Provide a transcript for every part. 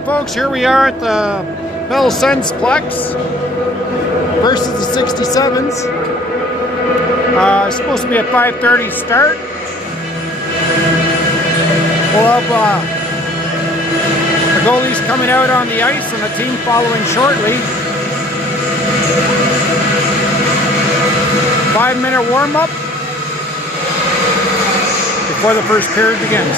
Alright folks, here we are at the 67's Plex versus the 67's. It's supposed to be a 5:30 start. We'll have the goalies coming out on the ice and the team following shortly. 5-minute warm-up before the first period begins.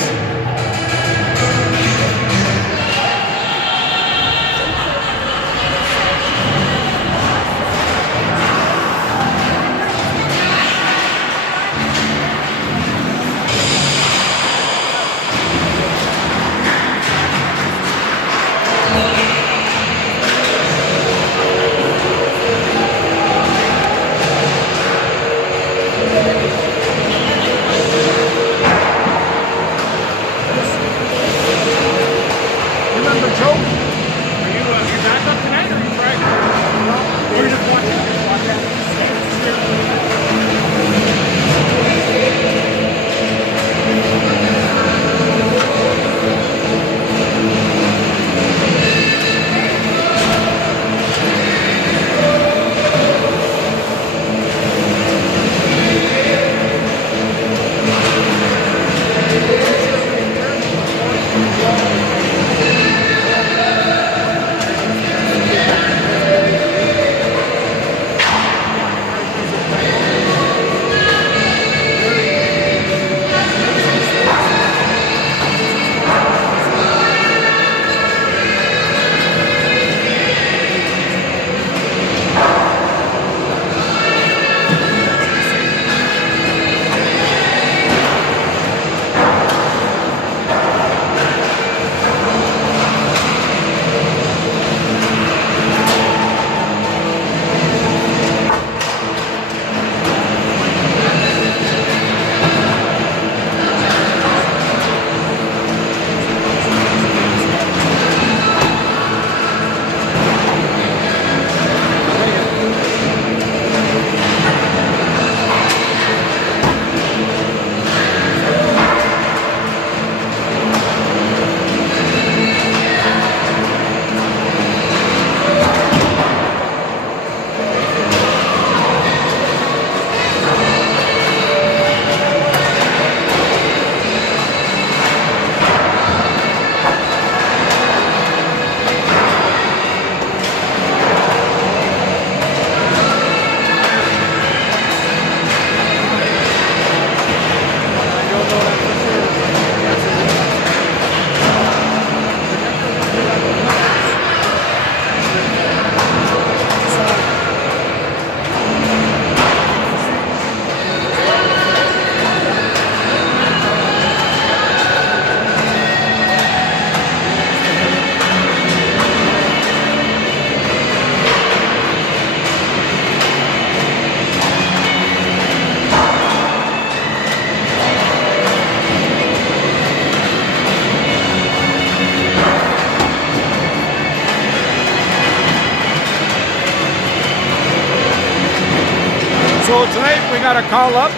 So tonight we got a call up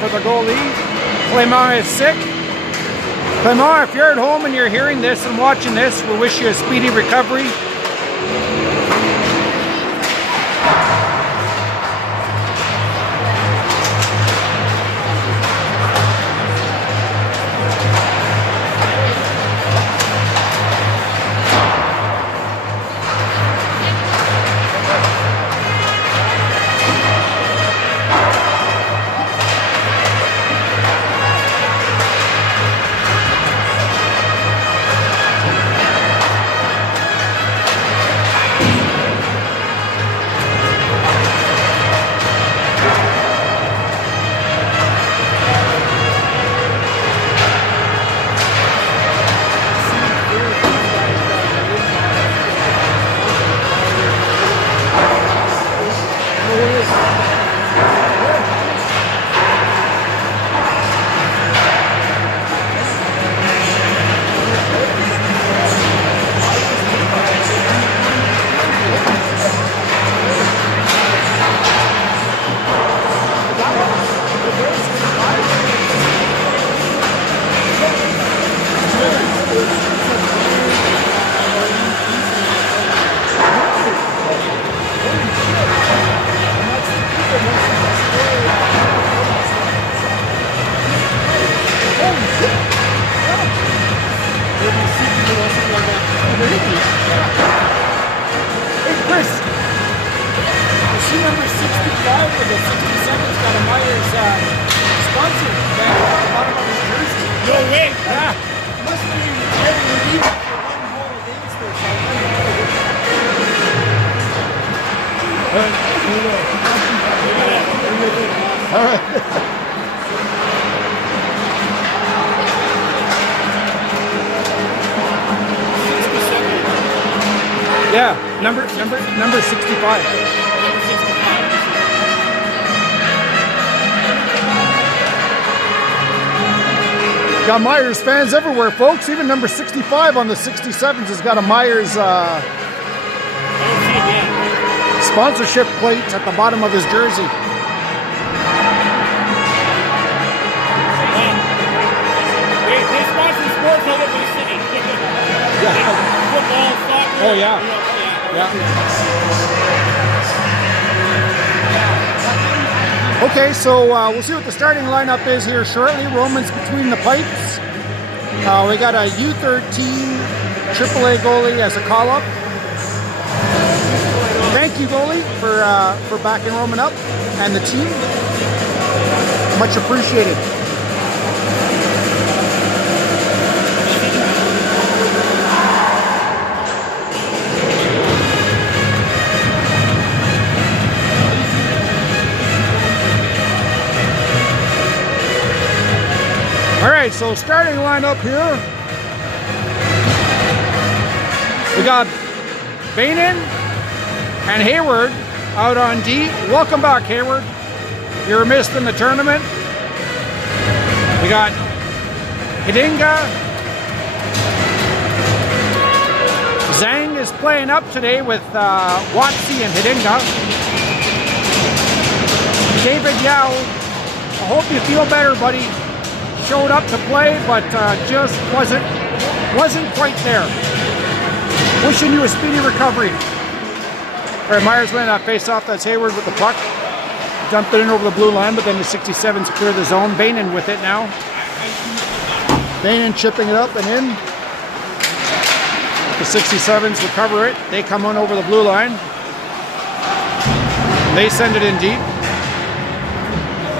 for the goalie. Clement is sick. Clement, if you're at home and you're hearing this and watching this, we wish you a speedy recovery. Hey, Chris. You see number 65 with the 67's got a Myers sponsor back at the bottom of his jersey. No way. Yeah. Must be very relieved for one whole against this. All right. Yeah, number 65. Got Myers fans everywhere, folks. Even number 65 on the 67's has got a Myers sponsorship plate at the bottom of his jersey. They sponsor sports all over the city. Yeah. Football, soccer. Oh, yeah. Yeah. Okay, so we'll see what the starting lineup is here shortly. Romans between the pipes. We got a U13 AAA goalie as a call-up. Thank you, goalie, for backing Roman up and the team. Much appreciated. All right, so starting lineup here. We got Bainan and Hayward out on D. Welcome back, Hayward. You're missed in the tournament. We got Hidinga. Zhang is playing up today with Watsy and Hidinga. David Yao, I hope you feel better, buddy. Showed up to play, but just wasn't quite there. Wishing you a speedy recovery. All right, Myers winning that face-off. That's Hayward with the puck. Dumped it in over the blue line, but then the 67's clear the zone. Bainan with it now. Bainan chipping it up and in. The 67's recover it. They come on over the blue line. They send it in deep.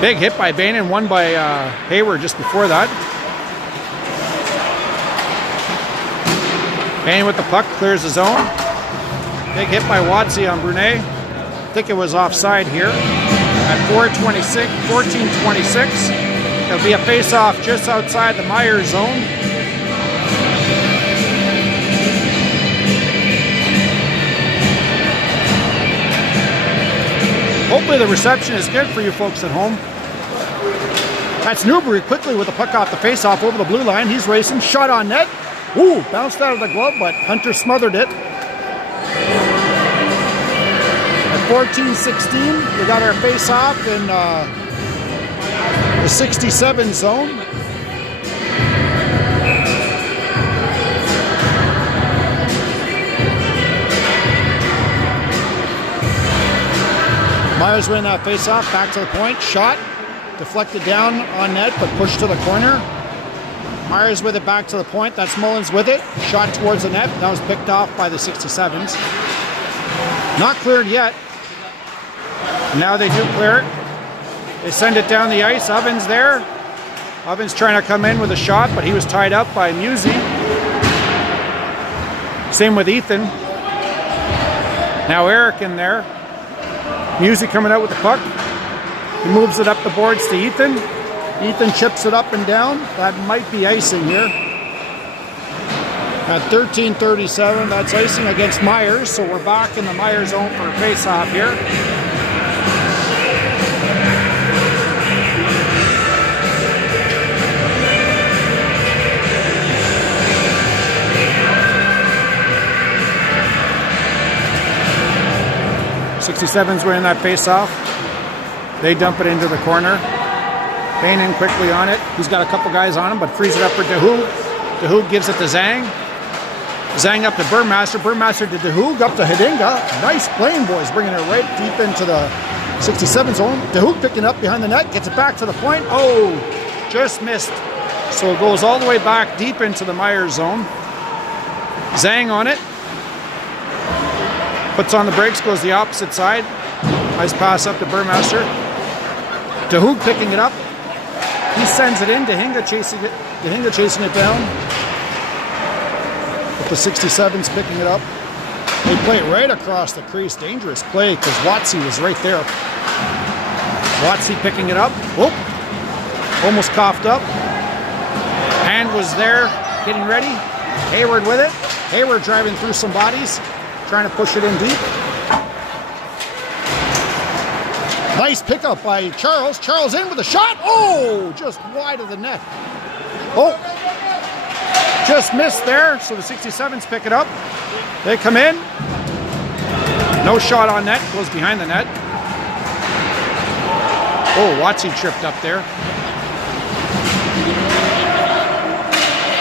Big hit by Bainan, one by Hayward just before that. Bainan with the puck, clears the zone. Big hit by Watsy on Brunet. I think it was offside here. At 14:26. It'll be a face-off just outside the Myers zone. Hopefully the reception is good for you folks at home. That's Newbury quickly with the puck off the face-off over the blue line. He's racing, shot on net. Ooh, bounced out of the glove, but Hunter smothered it. At 14:16, we got our face-off in the 67 zone. Myers winning that face-off, back to the point, shot, deflected down on net, but pushed to the corner. Myers with it back to the point, that's Mullins with it, shot towards the net, that was picked off by the 67's. Not cleared yet. Now they do clear it. They send it down the ice, Ovens there. Ovens trying to come in with a shot, but he was tied up by Musey. Same with Ethan. Now Eric in there. Musey coming out with the puck. He moves it up the boards to Ethan. Ethan chips it up and down. That might be icing here. At 13:37, that's icing against Myers. So we're back in the Myers zone for a face-off here. .67's winning that face-off. They dump it into the corner. Bainan quickly on it. He's got a couple guys on him, but frees it up for DeHoog. DeHoog gives it to Zhang. Zhang up to Burmaster. Burmaster to DeHoog, up to Hidinga. Nice playing, boys, bringing it right deep into the 67 zone. DeHoog picking it up behind the net, gets it back to the point. Oh, just missed. So it goes all the way back deep into the Myers zone. Zhang on it. Puts on the brakes, goes the opposite side. Nice pass up to Burmaster. DeHoog picking it up. He sends it in. Dahinga chasing it down. But the 67's picking it up. They play it right across the crease. Dangerous play because Watsy was right there. Watsy picking it up. Whoop. Almost coughed up. Hand was there, getting ready. Hayward with it. Hayward driving through some bodies, trying to push it in deep. Nice pickup by Charles. Charles in with a shot. Oh, just wide of the net. Oh, just missed there. So the 67's pick it up. They come in. No shot on net. Goes behind the net. Oh, Watsy tripped up there.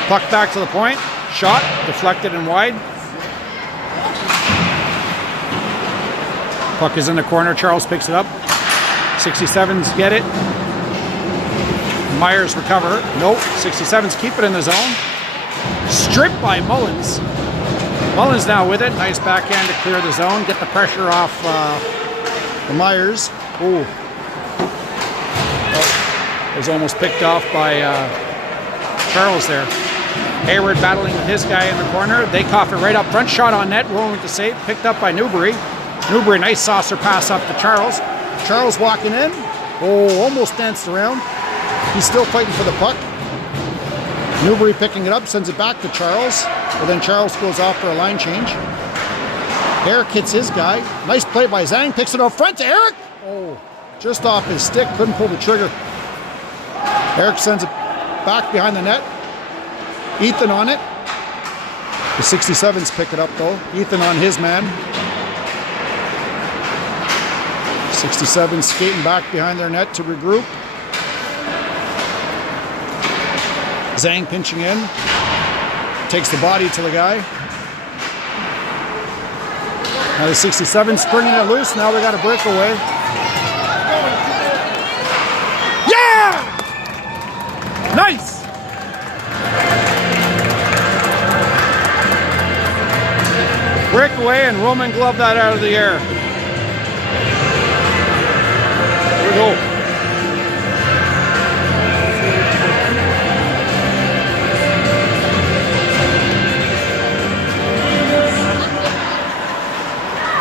Puck back to the point. Shot. Deflected and wide. Puck is in the corner. Charles picks it up. 67's get it. Myers recover. Nope. 67's keep it in the zone. Stripped by Mullins. Mullins now with it. Nice backhand to clear the zone. Get the pressure off the Myers. Ooh. Oh, was almost picked off by Charles there. Hayward battling with his guy in the corner. They cough it right up front. Shot on net. Rolling with the save. Picked up by Newbury. Newbury, nice saucer pass up to Charles. Charles walking in. Oh, almost danced around. He's still fighting for the puck. Newbury picking it up, sends it back to Charles. But then Charles goes off for a line change. Eric hits his guy. Nice play by Zhang. Picks it up front to Eric. Oh, just off his stick. Couldn't pull the trigger. Eric sends it back behind the net. Ethan on it. The 67's pick it up though. Ethan on his man. 67 skating back behind their net to regroup. Zhang pinching in. Takes the body to the guy. Now the 67 springing it loose. Now they got a breakaway. Yeah! Nice! Breakaway, and Roman gloved that out of the air. Here we go.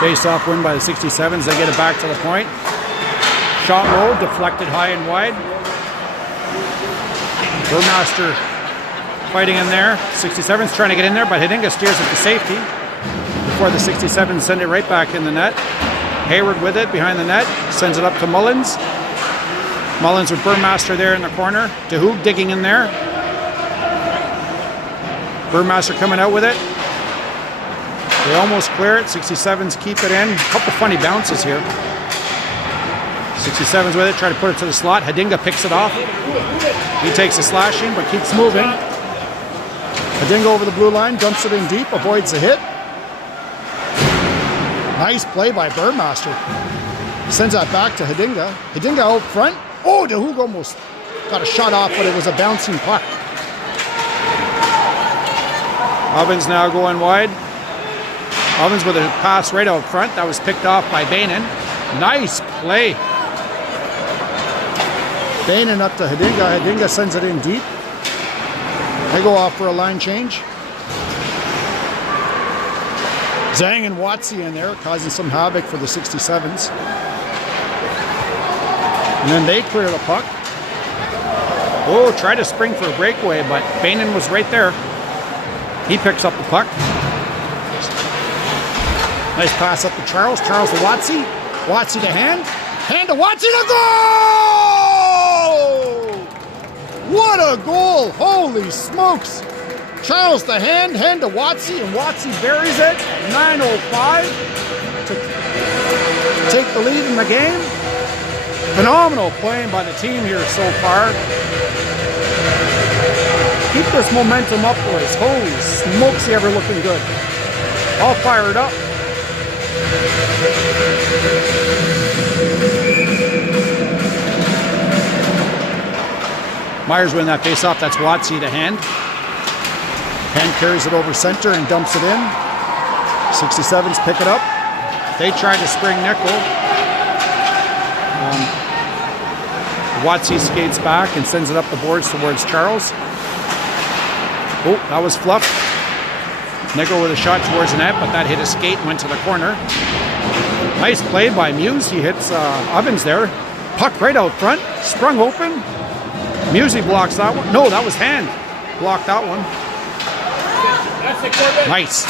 Face-off win by the 67's. They get it back to the point. Shot low, deflected high and wide. Burmaster fighting in there. 67's trying to get in there, but Hidinga steers it to safety before the 67's send it right back in the net. Hayward with it behind the net. Sends it up to Mullins. Mullins with Burmaster there in the corner. DeHoog digging in there. Burmaster coming out with it. They almost clear it. 67's keep it in. A couple funny bounces here. 67's with it, try to put it to the slot. Hidinga picks it off. He takes a slashing, but keeps moving. Hidinga over the blue line, dumps it in deep, avoids the hit. Nice play by Burmaster. Sends that back to Hidinga. Hidinga out front. Oh, DeHoog almost got a shot off, but it was a bouncing puck. Ovens now going wide. Ovens with a pass right out front. That was picked off by Bainan. Nice play. Bainan up to Hidinga. Hidinga sends it in deep. They go off for a line change. Zhang and Watsy in there, causing some havoc for the 67's. And then they clear the puck. Oh, tried to spring for a breakaway, but Bainan was right there. He picks up the puck. Nice pass up to Charles. Charles to Watsy. Watsy to hand. Hand to Watsy to goal! What a goal! Holy smokes! Charles to hand to Watsy, and Watsy buries it. 9:05 to take the lead in the game. Phenomenal playing by the team here so far. Keep this momentum up, boys. Holy smokes, you ever looking good. All fired up. Myers winning that face-off. That's Watsy to hand. Hand carries it over center and dumps it in. 67's pick it up. They tried to spring nickel. Watsy skates back and sends it up the boards towards Charles. Oh, that was fluffed. Nickel with a shot towards the net, but that hit his skate and went to the corner. Nice play by Muse. He hits Ovens there. Puck right out front. Sprung open. Musey blocks that one. No, that was Hand. Blocked that one. That's the Corbin. Nice.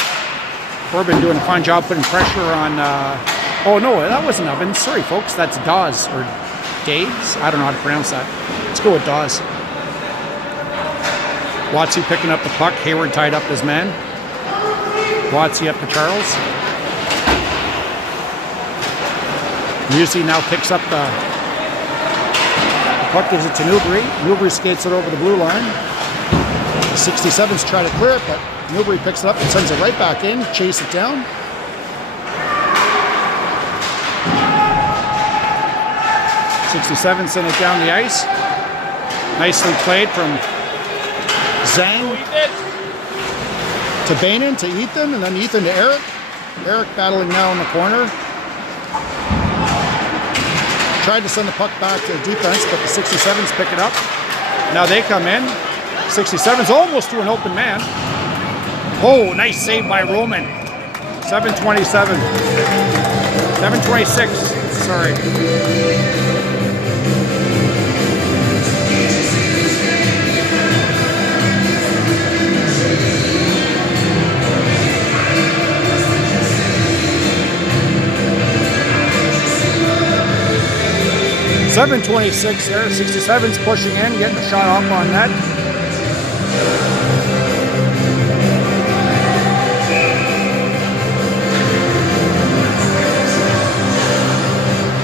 Corbin doing a fine job putting pressure on... oh, no, that wasn't Ovens. Sorry, folks. That's Dawes. Or Daves? I don't know how to pronounce that. Let's go with Dawes. Watsy picking up the puck. Hayward tied up his man. Watsy up to Charles. Musey now picks up the puck, gives it to Newbury. Newbury skates it over the blue line. The 67's try to clear it, but Newbury picks it up and sends it right back in. Chase it down. '67 sent it down the ice. Nicely played from Zhang to Bainan to Ethan, and then Ethan to Eric. Eric battling now in the corner. Tried to send the puck back to defense, but the 67's pick it up. Now they come in. 67's almost to an open man. Oh, nice save by Roman. 7:27. 7:26. Sorry. .26 there. 67's pushing in, getting a shot off on net.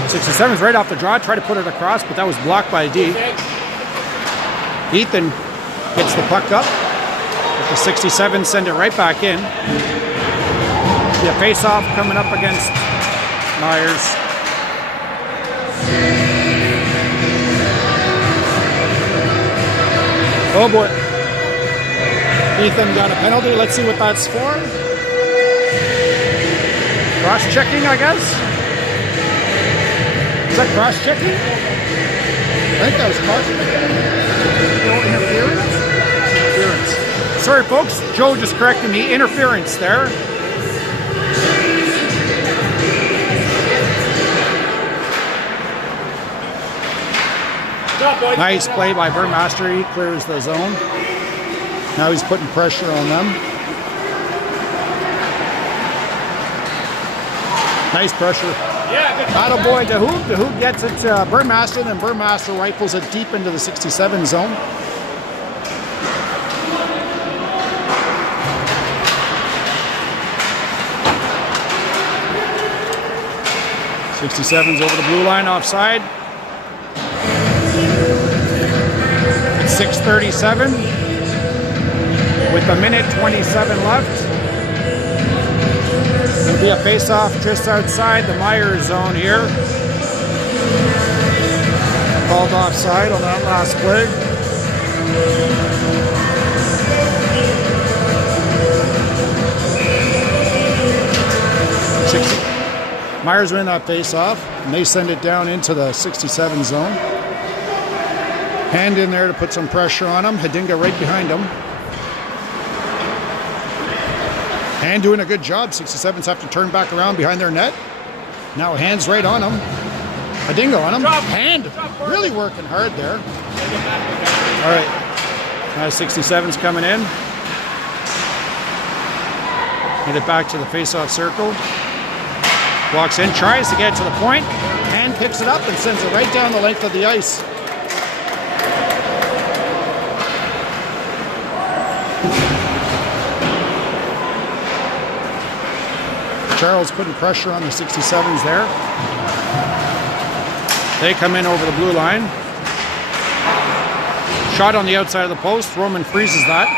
.67's right off the draw, tried to put it across, but that was blocked by D. Ethan gets the puck up. But the 67 send it right back in. The face-off coming up against Myers. Oh boy. Ethan got a penalty. Let's see what that's for. Cross-checking, I guess? Is that cross-checking? I think that was cross-checking. No interference? Interference. Sorry, folks. Joe just corrected me. Interference there. Nice play by Burmaster. He clears the zone. Now he's putting pressure on them. Nice pressure. Yeah, attaboy to Hoop. The Hoop gets it to Burmaster, and then Burmaster rifles it deep into the 67 zone. .67's over the blue line offside. 6:37 with a minute 27 left. It'll be a face-off just outside the Myers zone here. Called offside on that last play. Myers win that face-off, and they send it down into the 67 zone. Hand in there to put some pressure on him. Hedinga right behind him. Hand doing a good job. 67s have to turn back around behind their net. Now Hand's right on him. Hedinga on him. Hand really working hard there. All right. Now 67's coming in. Get it back to the face-off circle. Walks in, tries to get to the point. Hand picks it up and sends it right down the length of the ice. Charles putting pressure on the 67s there. They come in over the blue line. Shot on the outside of the post. Roman freezes that.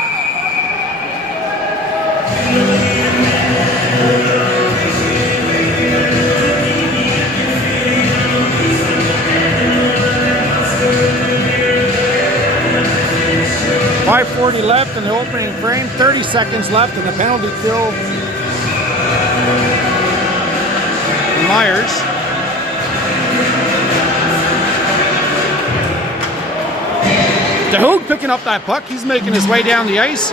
.540 left in the opening frame. 30 seconds left in the penalty kill. Myers. DeHoog picking up that puck. He's making his way down the ice.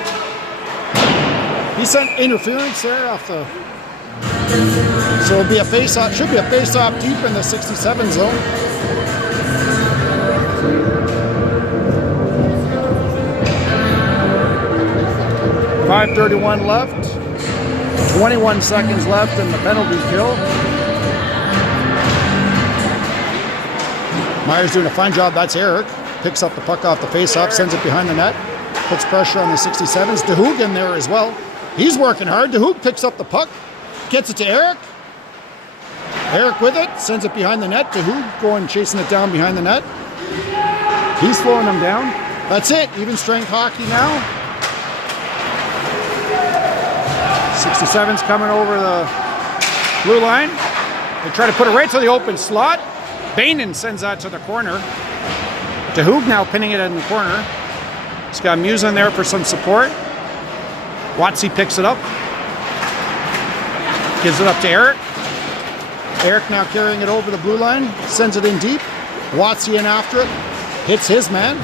He sent interference there off the... So it'll be a face-off. Should be a face-off deep in the 67 zone. .5:31 left. 21 seconds left in the penalty kill. Myers doing a fine job. That's Eric. Picks up the puck off the face-off, sends it behind the net. Puts pressure on the 67s. DeHoog in there as well. He's working hard. DeHoog picks up the puck. Gets it to Eric. Eric with it. Sends it behind the net. DeHoog going chasing it down behind the net. He's slowing them down. That's it. Even strength hockey now. 67's coming over the blue line. They try to put it right to the open slot. Bainan sends that to the corner. DeHoog now pinning it in the corner. He's got Muse in there for some support. Watsy picks it up. Gives it up to Eric. Eric now carrying it over the blue line. Sends it in deep. Watsy in after it. Hits his man.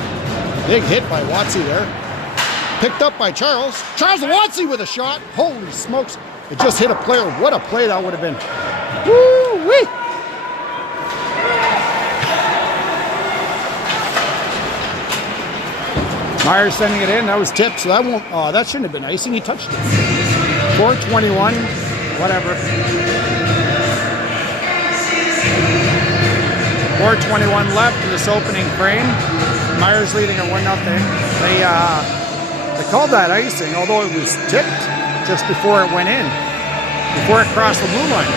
Big hit by Watsy there. Picked up by Charles. Charles Watsy with a shot. Holy smokes. It just hit a player. What a play that would have been. Woo-wee. Myers sending it in. That was tipped, so that won't... Oh, that shouldn't have been icing. He touched it. 4:21. Whatever. 4:21 left in this opening frame. Myers leading at 1-0. They called that icing, although it was tipped just before it went in, before it crossed the blue line.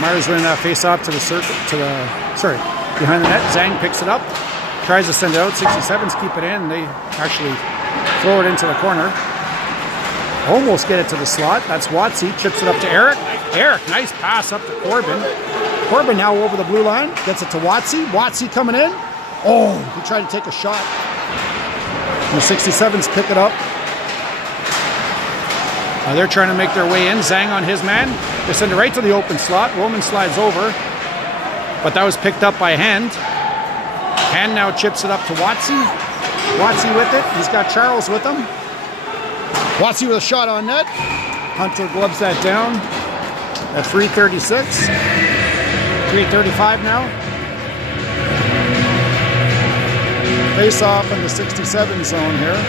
Myers winning that face-off to the circle, behind the net. Zhang picks it up, tries to send it out. 67's keep it in. They actually throw it into the corner. Almost get it to the slot. That's Watsy. Chips it up to Eric. Eric, nice pass up to Corbin. Corbin now over the blue line. Gets it to Watsy. Watsy coming in. Oh, he tried to take a shot. And the 67's pick it up. They're trying to make their way in. Zhang on his man. They send it right to the open slot. Roman slides over. But that was picked up by Hand. Hand now chips it up to Watsy. Watsy with it. He's got Charles with him. Watsy with a shot on net. Hunter gloves that down. At 3:36. 3:35 now. Face off in the 67 zone here.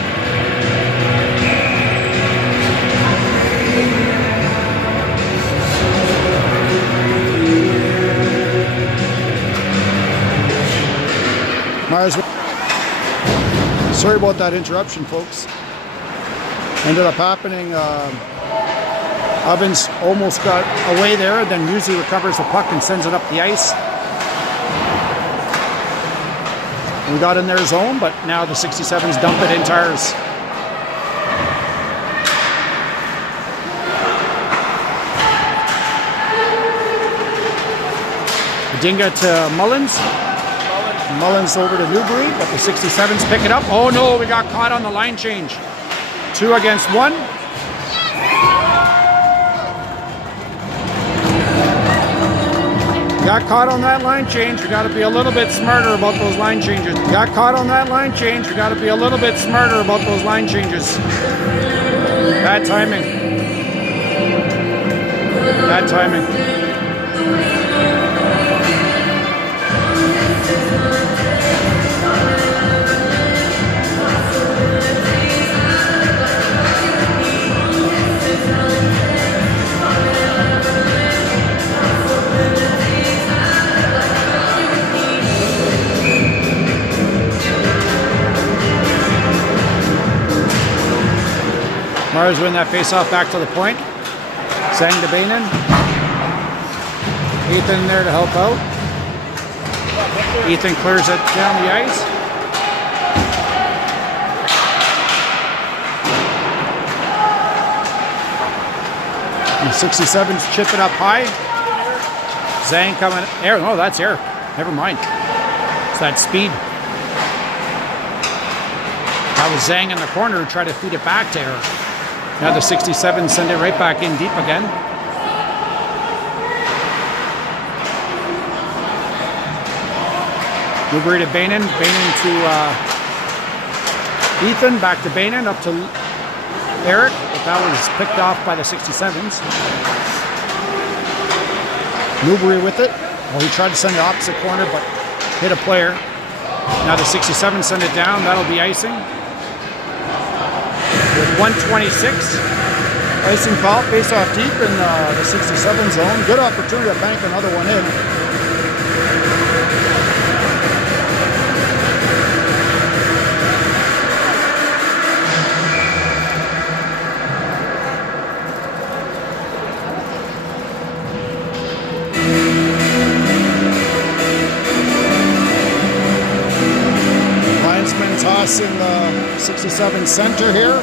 Myers. Sorry about that interruption, folks. Ended up happening. Ovens almost got away there, then Musi recovers the puck and sends it up the ice. We got in their zone, but now the 67's dump it in tires. Dinga to Mullins. Mullins over to Newbury, but the 67's pick it up. Oh no, we got caught on the line change. 2 against 1. Got caught on that line change. We got to be a little bit smarter about those line changes. Got caught on that line change. We got to be a little bit smarter about those line changes. Bad timing. Bad timing. Myers win that face-off back to the point. Zhang to Bainan. Ethan in there to help out. Ethan clears it down the ice. And 67's chip it up high. Zhang coming. Eric. Oh, that's Eric. Never mind. It's that speed. That was Zhang in the corner who tried to feed it back to her. Now the 67 send it right back in deep again. Newbury to Bainan. Bainan to Ethan. Back to Bainan. Up to Eric. But that was picked off by the 67s. Newbury with it. Well, he tried to send it opposite corner, but hit a player. Now the 67 send it down. That'll be icing. With 1:26. Icing call. Face off deep in the 67 zone. Good opportunity to bank another one in. Toss in the 67 center here.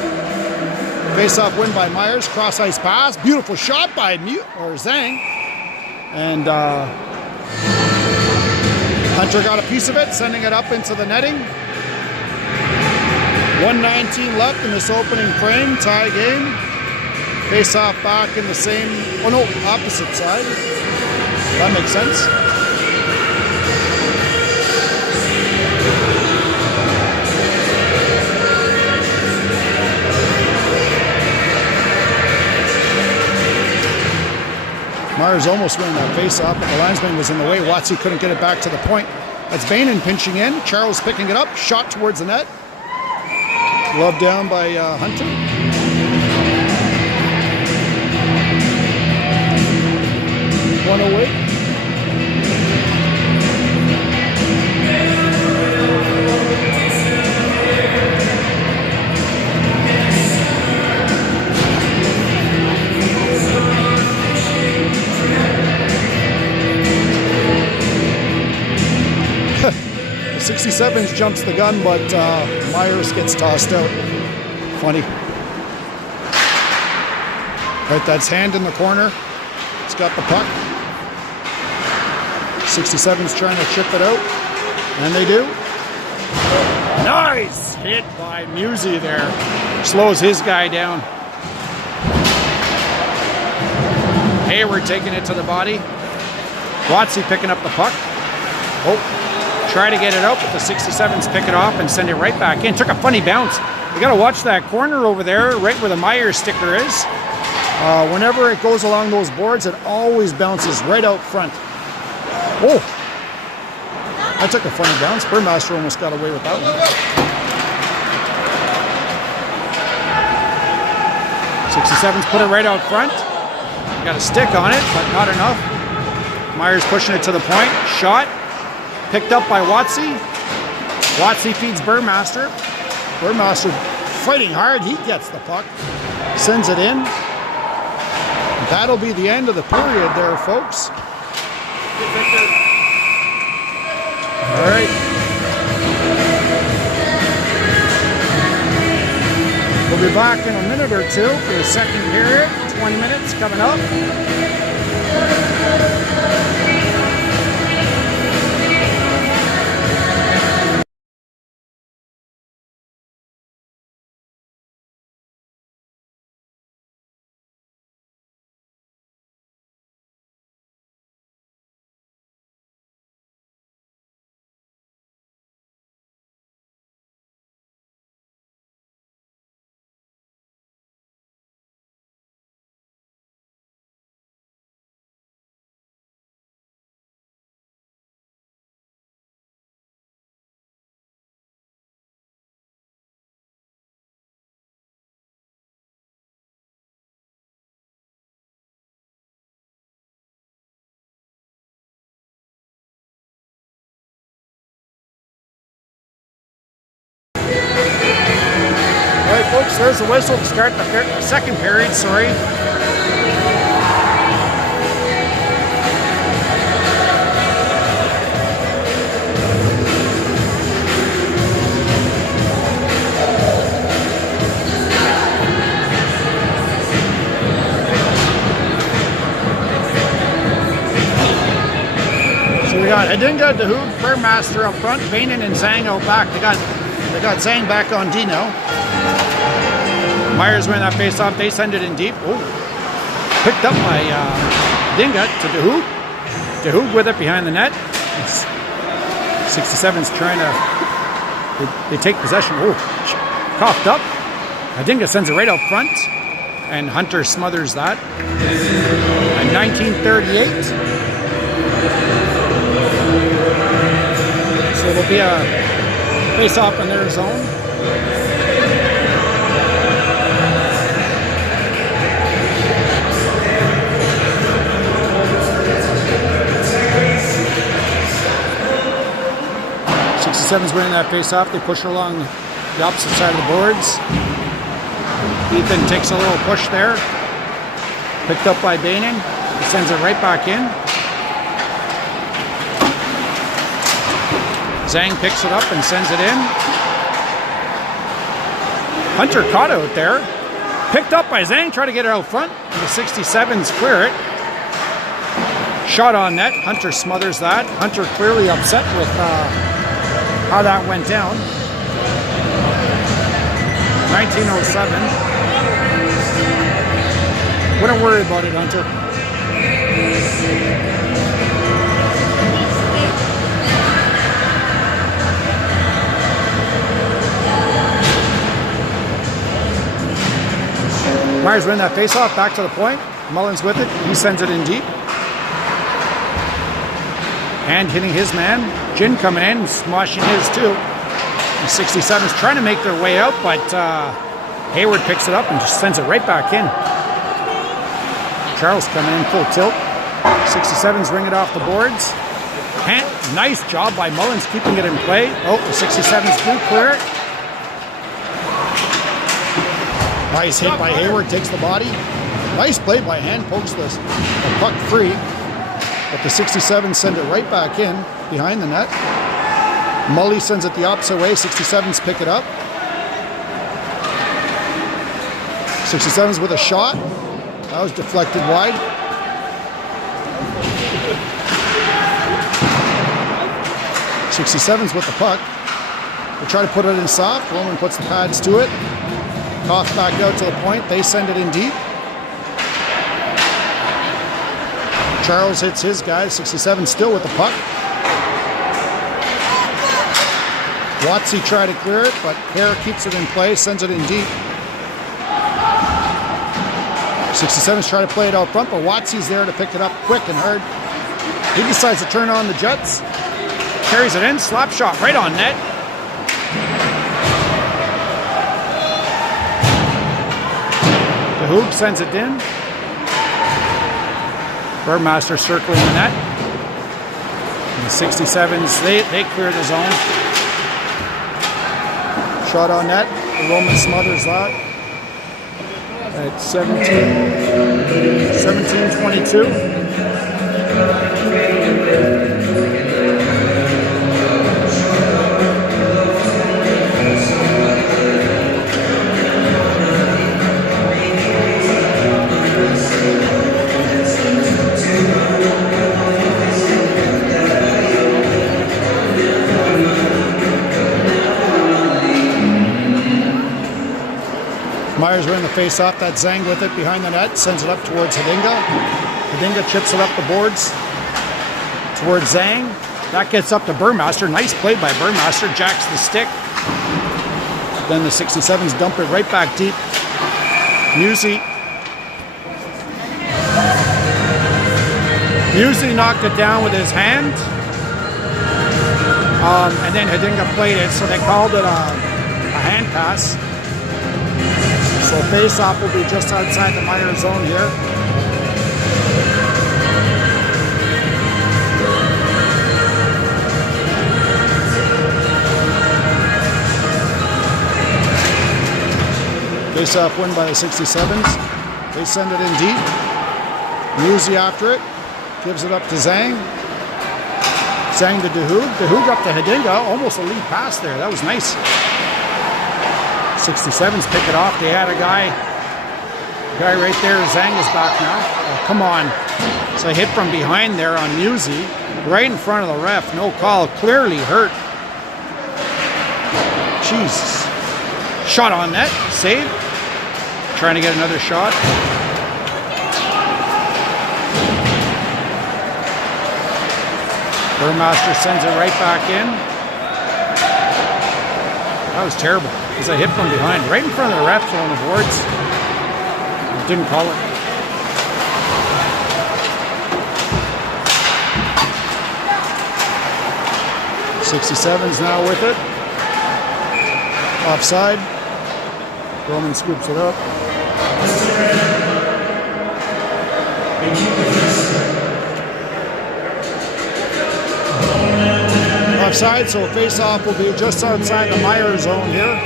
Face-off win by Myers. Cross-ice pass. Beautiful shot by Zhang. And Hunter got a piece of it, sending it up into the netting. 1:19 left in this opening frame. Tie game. Face-off back in the same... Oh, no, opposite side. That makes sense. Myers almost winning that face-off, but the linesman was in the way. Watsy couldn't get it back to the point. That's Bainan pinching in. Charles picking it up. Shot towards the net. Glove down by Hunter. One away. The 67s jumps the gun, but Myers gets tossed out. Funny. Right, that's hand in the corner. It's got the puck. 67's trying to chip it out, and they do. Nice hit by Musey there. Slows his guy down. Hayward taking it to the body. Watsy picking up the puck. Oh. Try to get it out, but the 67s pick it off and send it right back in. Took a funny bounce. You got to watch that corner over there, right where the Myers sticker is. Whenever it goes along those boards, it always bounces right out front. Oh, that took a funny bounce. Burmaster almost got away with that one. 67s put it right out front. Got a stick on it, but not enough. Myers pushing it to the point. Shot. Picked up by Watsy. Watsy feeds Burmaster. Burmaster fighting hard. He gets the puck. Sends it in. That'll be the end of the period there, folks. All right. We'll be back in a minute or two for the second period. 20 minutes coming up. All right, folks, there's the whistle to start the second period, sorry. So we got Hedinga, DeHoog, Burmaster up front, Bainan and Zhang out back. They got They got Zhang back on D now. Myers winning that face off. They send it in deep. Oh, picked up by Dinga to DeHoog. DeHoog with it behind the net. 67's trying to. They take possession. Oh, coughed up. Dinga sends it right out front, and Hunter smothers that. And 1938. So it'll be a face-off in their zone. Seven's winning that face-off. They push her along the opposite side of the boards. Ethan takes a little push there. Picked up by Baining. He sends it right back in. Zhang picks it up and sends it in. Hunter caught out there. Picked up by Zhang, trying to get it out front. And the 67's clear it. Shot on net. Hunter smothers that. Hunter clearly upset with how that went down. 1907. Wouldn't worry about it, Hunter. Myers winning that face-off, back to the point. Mullins with it. He sends it in deep. And hitting his man. Jin coming in, smashing his too. The 67's trying to make their way out, but Hayward picks it up and just sends it right back in. Charles coming in full tilt. 67's ring it off the boards. Nice job by Mullins keeping it in play. Oh, the 67's do clear it. Nice hit by Hayward, takes the body. Nice play by Hand, pokes the puck free. But the 67 send it right back in, behind the net. Mully sends it the opposite way, 67's pick it up. 67's with a shot. That was deflected wide. '67's with the puck. They try to put it in soft. Roman puts the pads to it. Cough back out to the point. They send it in deep. Charles hits his guy. 67 still with the puck. Watsy tried to clear it, but Hare keeps it in play, sends it in deep. 67's trying to play it out front, but Watsy's there to pick it up quick and hard. He decides to turn on the Jets. Carries it in, slap shot right on net. The Hoop sends it in. Burmaster circling the net. And the 67's, they clear the zone. Shot on net. The Roman smothers that. At 17-22. Myers winning the face-off. That Zhang with it behind the net. Sends it up towards Hedinga. Hedinga chips it up the boards towards Zhang. That gets up to Burmaster. Nice play by Burmaster. Jacks the stick. Then the 67's dump it right back deep. Musey knocked it down with his hand. And then Hedinga played it, so they called it a hand pass. So face-off will be just outside the Myers zone here. Face-off win by the 67's. They send it in deep. Musey after it. Gives it up to Zhang. Zhang to DeHoog. DeHoog up to Hedinga. Almost a lead pass there. That was nice. 67's pick it off. They had a guy right there. Zhang is back now. Oh, come on. It's a hit from behind there on Musey. Right in front of the ref. No call. Clearly hurt. Jesus. Shot on net. Save. Trying to get another shot. Burmaster sends it right back in. That was terrible because I hit from behind, right in front of the refs on the boards. Didn't call it. .67's now with it. Offside. Roman scoops it up. Offside, so face-off will be just outside the Meyer zone here.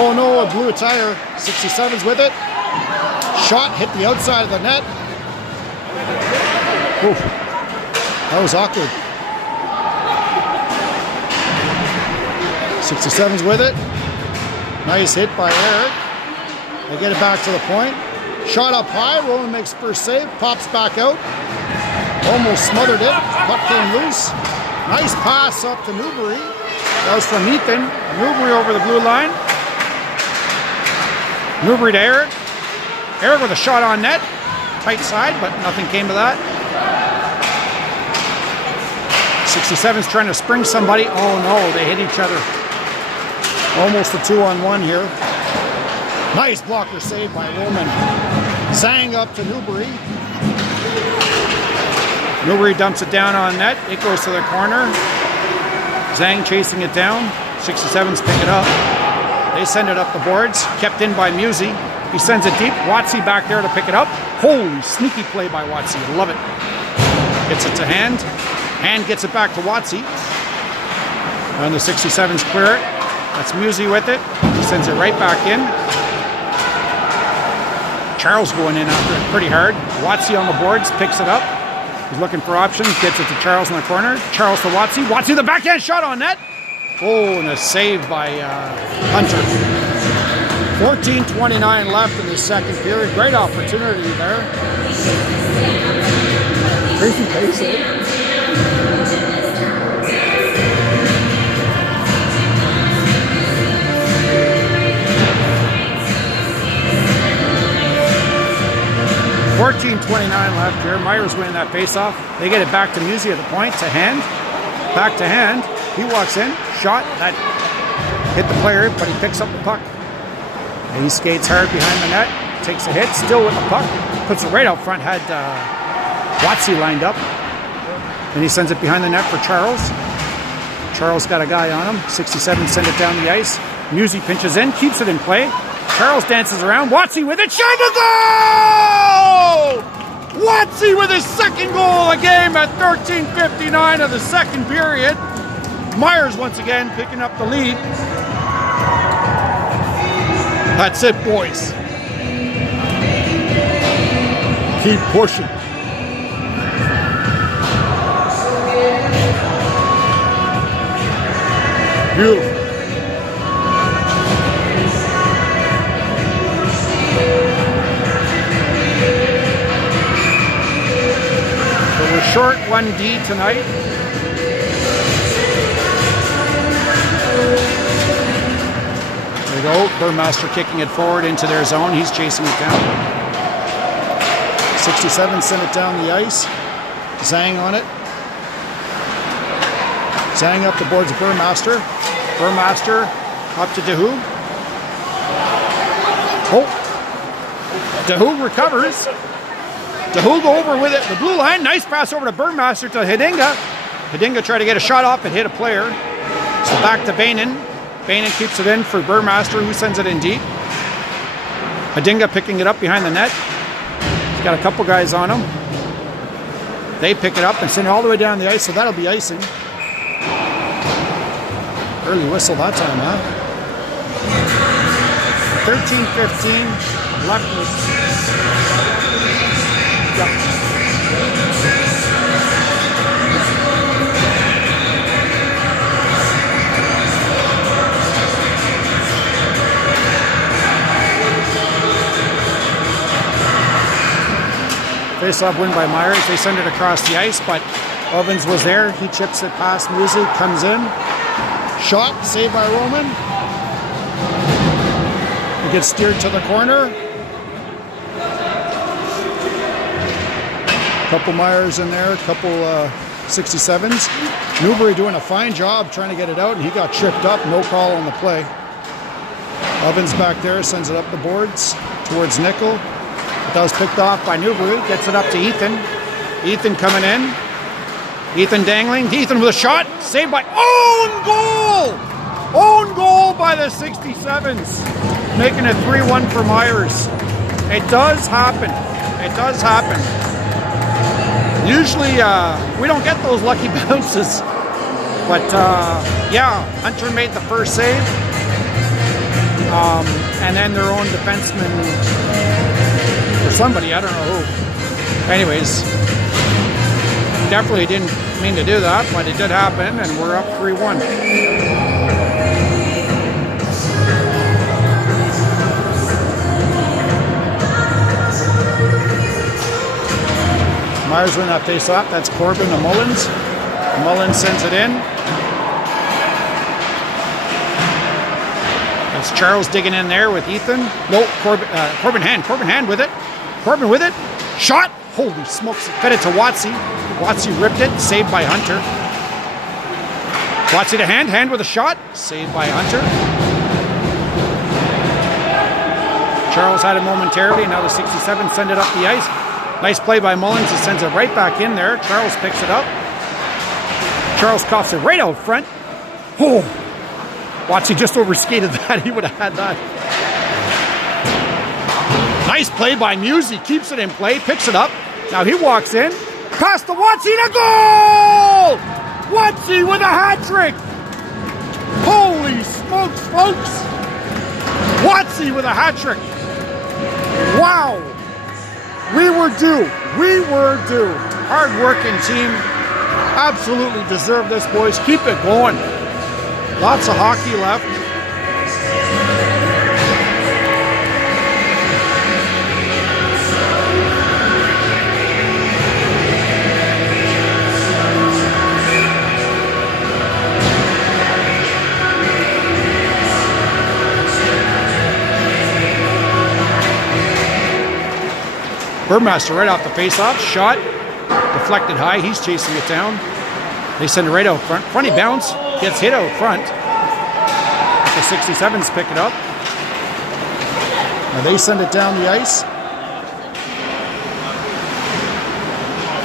Oh no, it blew a tire. 67's with it. Shot hit the outside of the net. Oof. That was awkward. 67's with it. Nice hit by Eric. They get it back to the point. Shot up high. Roman makes first save. Pops back out. Almost smothered it. Puck came loose. Nice pass up to Newbury. That was from Ethan. Newbury over the blue line. Newbury to Eric. Eric with a shot on net. Tight side, but nothing came of that. 67's trying to spring somebody. Oh no, they hit each other. Almost a 2-on-1 here. Nice blocker save by Roman. Sang up to Newbury. Newbury dumps it down on net. It goes to the corner. Zhang chasing it down. 67's pick it up. They send it up the boards. Kept in by Musi. He sends it deep. Watsy back there to pick it up. Holy sneaky play by Watsy. Love it. Gets it to Hand. Hand gets it back to Watsy. And the 67's clear it. That's Musi with it. He sends it right back in. Charles going in after it pretty hard. Watsy on the boards, picks it up. He's looking for options, gets it to Charles in the corner. Charles to Watsy. Watsy the backhand shot on net. Oh, and a save by Hunter. 14:29 left in the second period. Great opportunity there. Crazy pace, eh? .29 left here. Myers winning that faceoff. They get it back to Musi at the point, to Hand. Back to Hand. He walks in. Shot. That hit the player, but he picks up the puck. And he skates hard behind the net. Takes a hit. Still with the puck. Puts it right out front. Had Watsy lined up. And he sends it behind the net for Charles. Charles got a guy on him. 67 send it down the ice. Musi pinches in. Keeps it in play. Charles dances around. Watsy with it. Shot the goal! Watsy with his second goal of the game at 13:59 of the second period. Myers once again picking up the lead. That's it, boys. Keep pushing. Beautiful. We're short 1D tonight. There we go. Burmaster kicking it forward into their zone. He's chasing it down. 67 sent it down the ice. Zhang on it. Zhang up the boards of Burmaster. Burmaster up to Dahu. Oh! Dahu recovers. Dahu go over with it. The blue line. Nice pass over to Burmaster to Hidinga. Hidinga tried to get a shot off and hit a player. So back to Bainan. Bainan keeps it in for Burmaster, who sends it in deep. Hidinga picking it up behind the net. He's got a couple guys on him. They pick it up and send it all the way down the ice, so that'll be icing. Early whistle that time, huh? 13:15 left with... Yep. face-off win by Myers. They send it across the ice, but Ovens was there. He chips it past Musi, comes in. Shot, saved by Roman. It gets steered to the corner. Couple Myers in there, couple 67's. Newbury doing a fine job trying to get it out, and he got tripped up. No call on the play. Ovens back there sends it up the boards towards Nickel. But that was picked off by Newbury. Gets it up to Ethan. Ethan coming in. Ethan dangling. Ethan with a shot. Saved by own goal! Own goal by the 67's. Making it 3-1 for Myers. It does happen. It does happen. Usually we don't get those lucky bounces. But yeah, Hunter made the first save. And then their own defenseman, or somebody, I don't know who. Anyways, definitely didn't mean to do that, but it did happen, and we're up 3-1. Myers win that face-off. That's Corbin to Mullins. Mullins sends it in. That's Charles digging in there with Ethan. No, Corbin Hand with it. Corbin with it. Shot. Holy smokes. Fed it to Watsy. Watsy ripped it. Saved by Hunter. Watsy to Hand. Hand with a shot. Saved by Hunter. Charles had it momentarily. Now the 67 send it up the ice. Nice play by Mullins. He sends it right back in there. Charles picks it up. Charles coughs it right out front. Oh! Watsy just overskated that. He would have had that. Nice play by Musi. Keeps it in play. Picks it up. Now he walks in. Pass to Watsy to goal! Watsy with a hat trick. Holy smokes, folks. Watsy with a hat trick. Wow. We were due. We were due. Hard-working team. Absolutely deserve this, boys. Keep it going. Lots of hockey left. Birdmaster right off the face-off. Shot. Deflected high. He's chasing it down. They send it right out front. Funny bounce. Gets hit out front. But the 67's pick it up. Now they send it down the ice.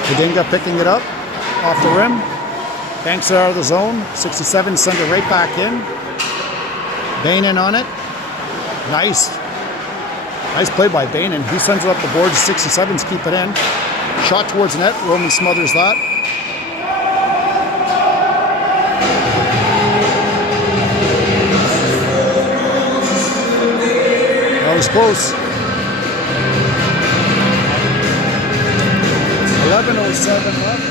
Kadinga picking it up off the rim. Banks it out of the zone. 67 send it right back in. Bain on it. Nice. Nice play by Bain, and he sends it up the boards. 67's keep it in. Shot towards net. Roman smothers that. That was close. 11:07 left.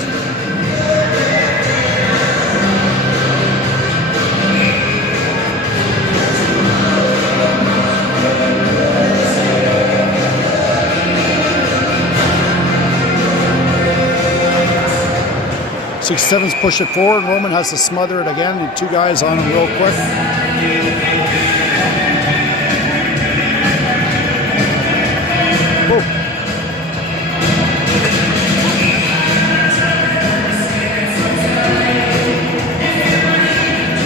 Sevens push it forward. Roman has to smother it again. And two guys on him real quick. Whoa.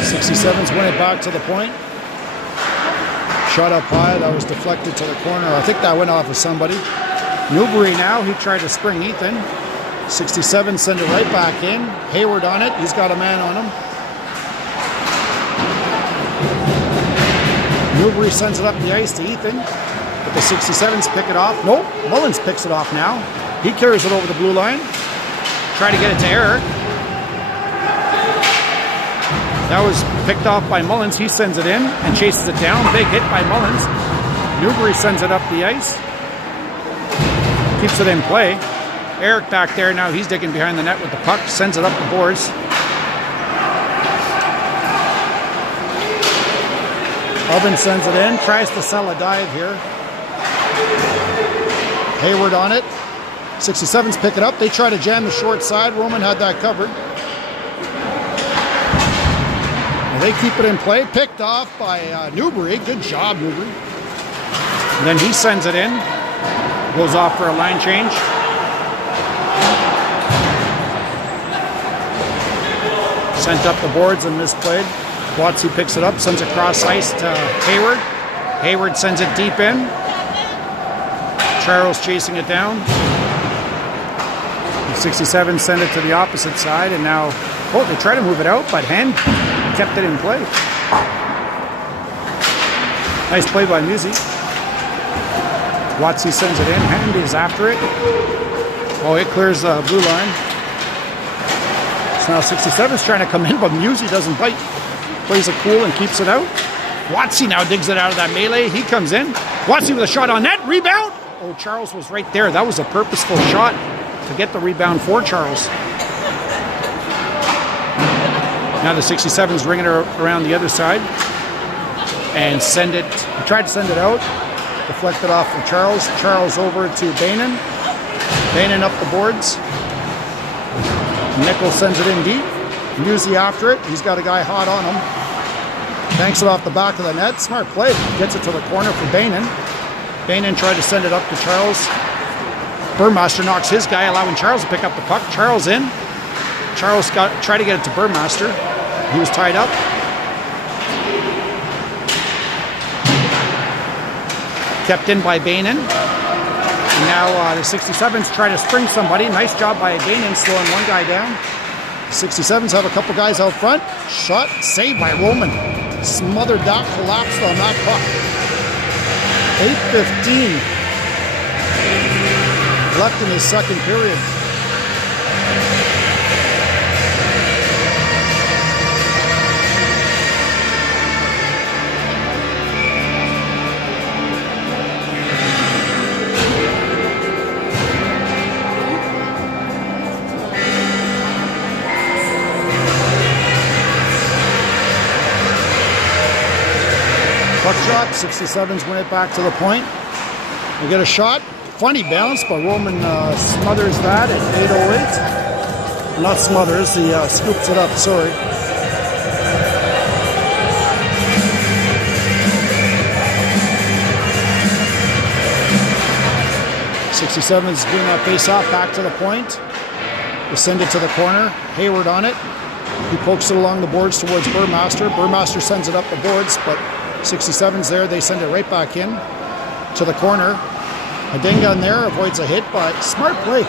67's win it back to the point. Shot up high. That was deflected to the corner. I think that went off of somebody. Newbury now. He tried to spring Ethan. 67 send it right back in. Hayward on it. He's got a man on him. Newbury sends it up the ice to Ethan. But the 67s pick it off. Nope. Mullins picks it off now. He carries it over the blue line. Try to get it to Eric. That was picked off by Mullins. He sends it in and chases it down. Big hit by Mullins. Newbury sends it up the ice. Keeps it in play. Eric back there now, he's digging behind the net with the puck, sends it up the boards. Oven sends it in, tries to sell a dive here. Hayward on it. 67's pick it up. They try to jam the short side. Roman had that covered. And they keep it in play. Picked off by Newbury. Good job, Newbury. And then he sends it in. Goes off for a line change. Sent up the boards and misplayed. Watsy picks it up, sends it cross ice to Hayward. Hayward sends it deep in. Charles chasing it down. 67 send it to the opposite side, and now, they try to move it out, but Hand kept it in play. Nice play by Musi. Watsy sends it in. Hand is after it. It clears the blue line. So now 67's trying to come in, but Musi doesn't bite. Plays it cool and keeps it out. Watsy now digs it out of that melee. He comes in. Watsy with a shot on net. Rebound. Charles was right there. That was a purposeful shot to get the rebound for Charles. Now the 67's ringing her around the other side. And send it. He tried to send it out. Deflected off from Charles. Charles over to Bainan. Bainan up the boards. Nichols sends it in deep. Musi after it. He's got a guy hot on him. Banks it off the back of the net. Smart play. Gets it to the corner for Bainan. Bainan tried to send it up to Charles. Burmaster knocks his guy, allowing Charles to pick up the puck. Charles in. Charles tried to get it to Burmaster. He was tied up. Kept in by Bainan. And now the 67's try to spring somebody. Nice job by Bainan, slowing one guy down. The 67's have a couple guys out front. Shot, saved by Roman. Smothered that, collapsed on that puck. 8:15 left in his second period. Puck shot, 67's win it back to the point. We get a shot, funny bounce, but Roman smothers that at 8:08. Not smothers, he scoops it up, sorry. .67's doing that face-off back to the point. They send it to the corner, Hayward on it. He pokes it along the boards towards Burmaster. Burmaster sends it up the boards, but 67's there, they send it right back in to the corner. Hedinga in there avoids a hit by, smart play,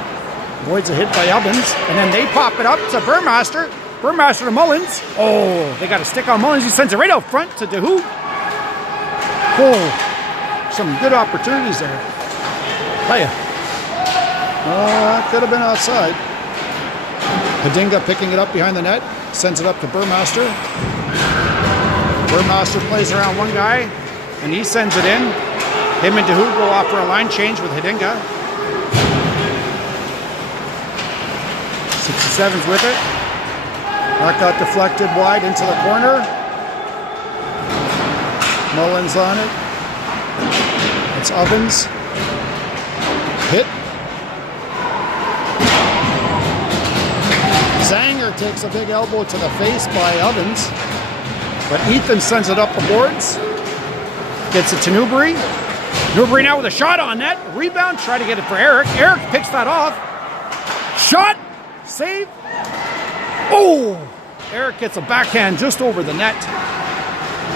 avoids a hit by Evans, and then they pop it up to Burmaster. Burmaster to Mullins. They got a stick on Mullins. He sends it right out front to DeHoo. Some good opportunities there. That could have been outside. Hedinga picking it up behind the net, sends it up to Burmaster. Burmaster plays around one guy, and he sends it in. Him and DeHoo go off for a line change with Hedinga. 67's with it. That got deflected wide into the corner. Mullins on it. It's Ovens. Hit. Zanger takes a big elbow to the face by Ovens. But Ethan sends it up the boards. Gets it to Newbury. Newbury now with a shot on net. Rebound. Try to get it for Eric. Eric picks that off. Shot. Save. Eric gets a backhand just over the net.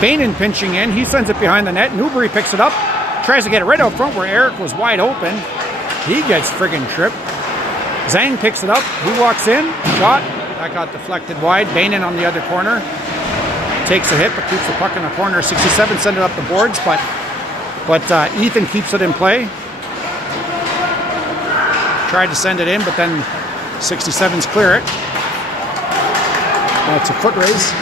Bainan pinching in. He sends it behind the net. Newbury picks it up. Tries to get it right out front where Eric was wide open. He gets friggin' tripped. Zhang picks it up. He walks in. Shot. That got deflected wide. Bainan on the other corner. Takes a hit, but keeps the puck in the corner. 67 send it up the boards, but Ethan keeps it in play. Tried to send it in, but then 67's clear it. It's a foot race.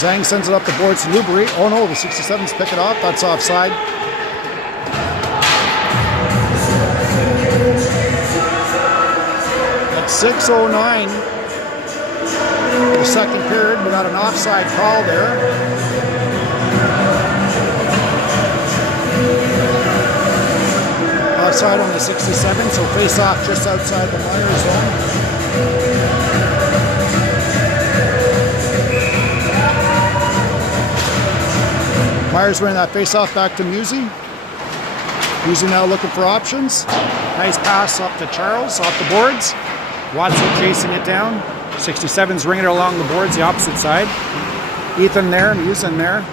Zhang sends it up the boards to Newbury. Oh no, the 67's pick it off. That's offside. At 6:09. The second period, we got an offside call there. offside on the 67, so face off just outside the Myers zone. Myers winning that face off back to Musey. Musey now looking for options. Nice pass up to Charles, off the boards. Watson chasing it down. 67's ringing it along the boards, the opposite side. Ethan there, Musey in there.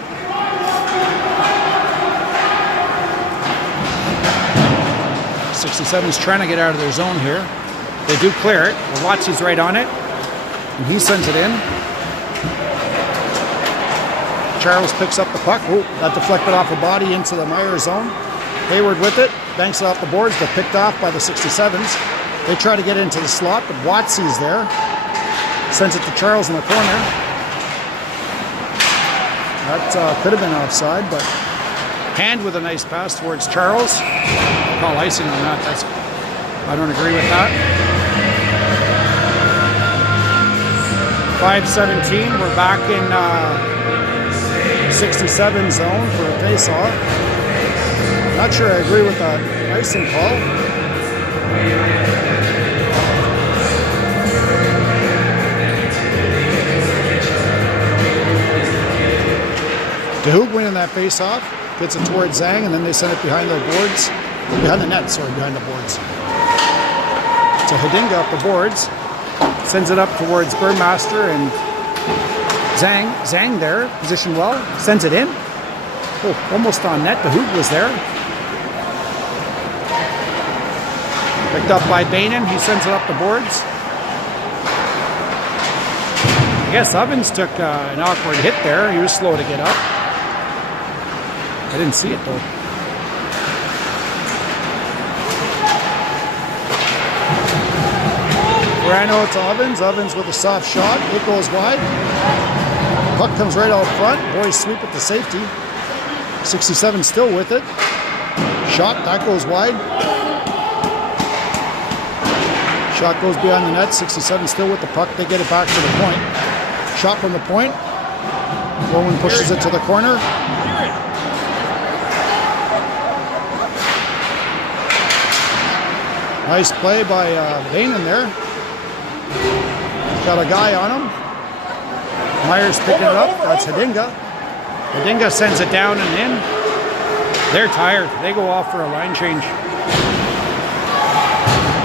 67's trying to get out of their zone here. They do clear it. Watson's right on it. And he sends it in. Charles picks up the puck. Oh, that deflected off a body into the Myers zone. Hayward with it. Banks it off the boards, but picked off by the 67's. They try to get into the slot, but Watsy's there. Sends it to Charles in the corner. That could have been offside, but Hand with a nice pass towards Charles. Call icing on that. I don't agree with that. 5:17. We're back in 67 zone for a face-off. Not sure I agree with that icing call. DeHoog winning that face-off. Gets it towards Zhang, and then they send it behind the boards. Behind the net, sorry, behind the boards. To Hedinga up the boards. Sends it up towards Burmaster and Zhang. Zhang there, positioned well. Sends it in. Oh, almost on net. DeHoog was there. Picked up by Bainan. He sends it up the boards. I guess Ovens took an awkward hit there. He was slow to get up. I didn't see it though. Brano to Ovens. Ovens with a soft shot. It goes wide. Puck comes right out front. Boys sweep it to safety. 67 still with it. Shot. That goes wide. Shot goes behind the net. 67 still with the puck. They get it back to the point. Shot from the point. Rowan pushes it to the corner. Nice play by Bainan there. Got a guy on him. Myers picking it up. That's Hedinga. Hedinga sends it down and in. They're tired. They go off for a line change.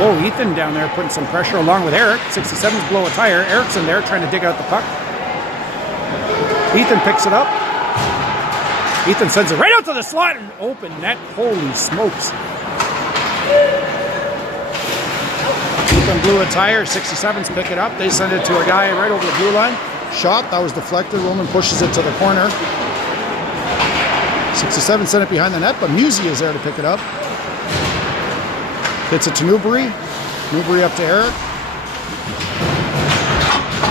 Oh, Ethan down there putting some pressure along with Eric. 67's blow a tire. Eric's in there trying to dig out the puck. Ethan picks it up. Ethan sends it right out to the slot and open net. Holy smokes. Ethan blew a tire. 67's pick it up. They send it to a guy right over the blue line. Shot. That was deflected. Roman pushes it to the corner. 67 sent it behind the net, but Musey is there to pick it up. Gets it to Newbury. Newbury up to Eric.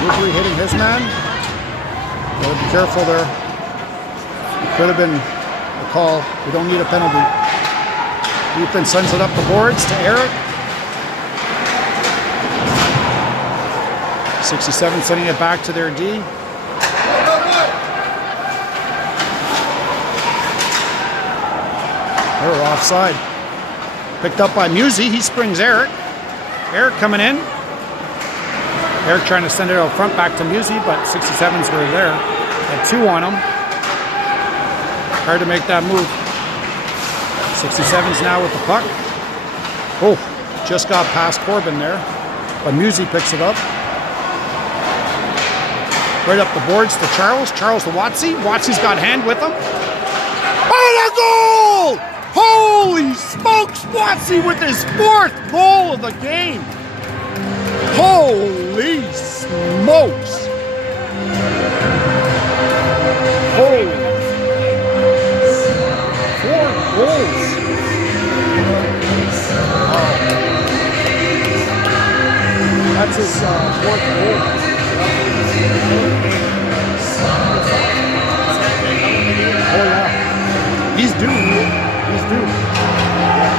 Newbury hitting his man. Gotta be careful there. It could have been a call. We don't need a penalty. Ethan sends it up the boards to Eric. 67 sending it back to their D. They're offside. Picked up by Musey. He springs Eric. Eric coming in. Eric trying to send it out front back to Musey, but 67's were there. Had two on him. Hard to make that move. 67's now with the puck. Oh, just got past Corbin there. But Musey picks it up. Right up the boards to Charles. Charles to Watsy. Watsy's got Hand with him. Oh, the goal! Holy smokes! Watsy with his 4th goal of the game. Holy smokes! Holy. 4 goals. Wow. That's his 4th goal. Oh yeah, he's due. He's due. Yeah.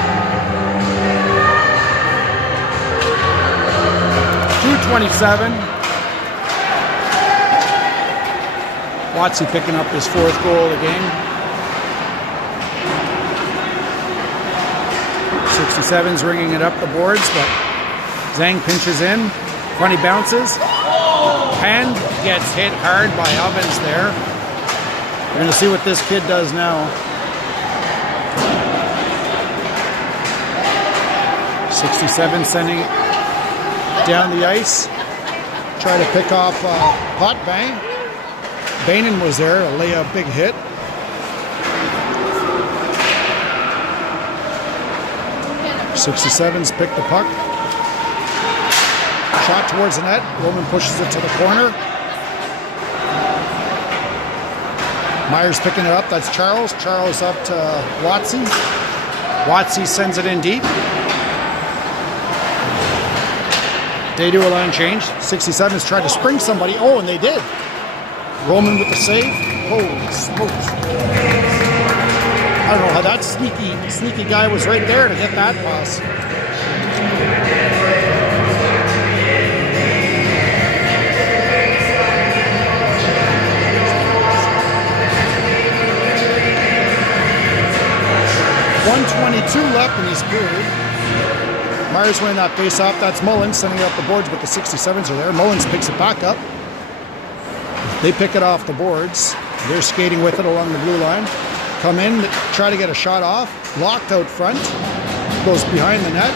2:27. Watsy picking up his 4th goal of the game. 67's ringing it up the boards, but Zhang pinches in. Funny bounces. Hand gets hit hard by Ovens there. We're going to see what this kid does now. 67 sending it down the ice. Try to pick off Hot Bang. Bainan was there, lay a big hit. .67's picked the puck. Shot towards the net. Roman pushes it to the corner. Myers picking it up. That's Charles. Charles up to Watsy. Watsy sends it in deep. They do a line change. 67's tried to spring somebody. Oh, and they did. Roman with the save. Holy smokes. I don't know how that sneaky guy was right there to get that pass. .122 left in this period. Myers winning that face-off. That's Mullins sending it up the boards, but the 67's are there. Mullins picks it back up. They pick it off the boards. They're skating with it along the blue line. Come in, try to get a shot off. Locked out front. Goes behind the net.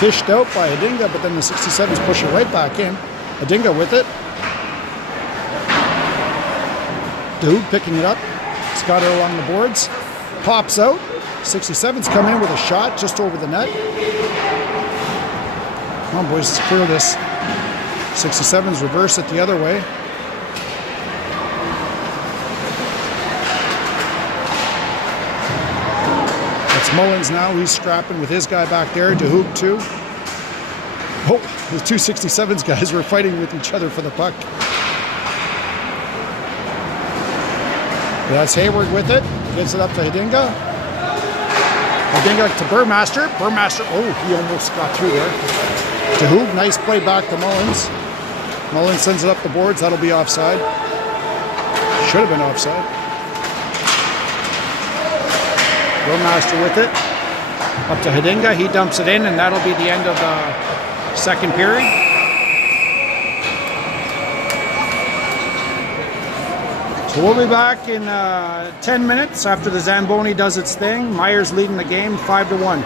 Fished out by Adinga, but then the 67's push it right back in. Adinga with it. Dude picking it up. It's got her along the boards. Pops out. 67's come in with a shot just over the net. Come on, boys, let's clear this. 67's reverse it the other way. That's Mullins now. He's scrapping with his guy back there. DeHoop too. Oh, the two 67's guys were fighting with each other for the puck. That's Hayward with it. Gets it up to Hidinga. Hidinga to Burmaster. Burmaster, oh, he almost got through there. To Hoog, nice play back to Mullins. Mullins sends it up the boards. That'll be offside. Should have been offside. Burmaster with it. Up to Hidinga. He dumps it in, and that'll be the end of the second period. So we'll be back in 10 minutes after the Zamboni does its thing. Myers leading the game 5-1.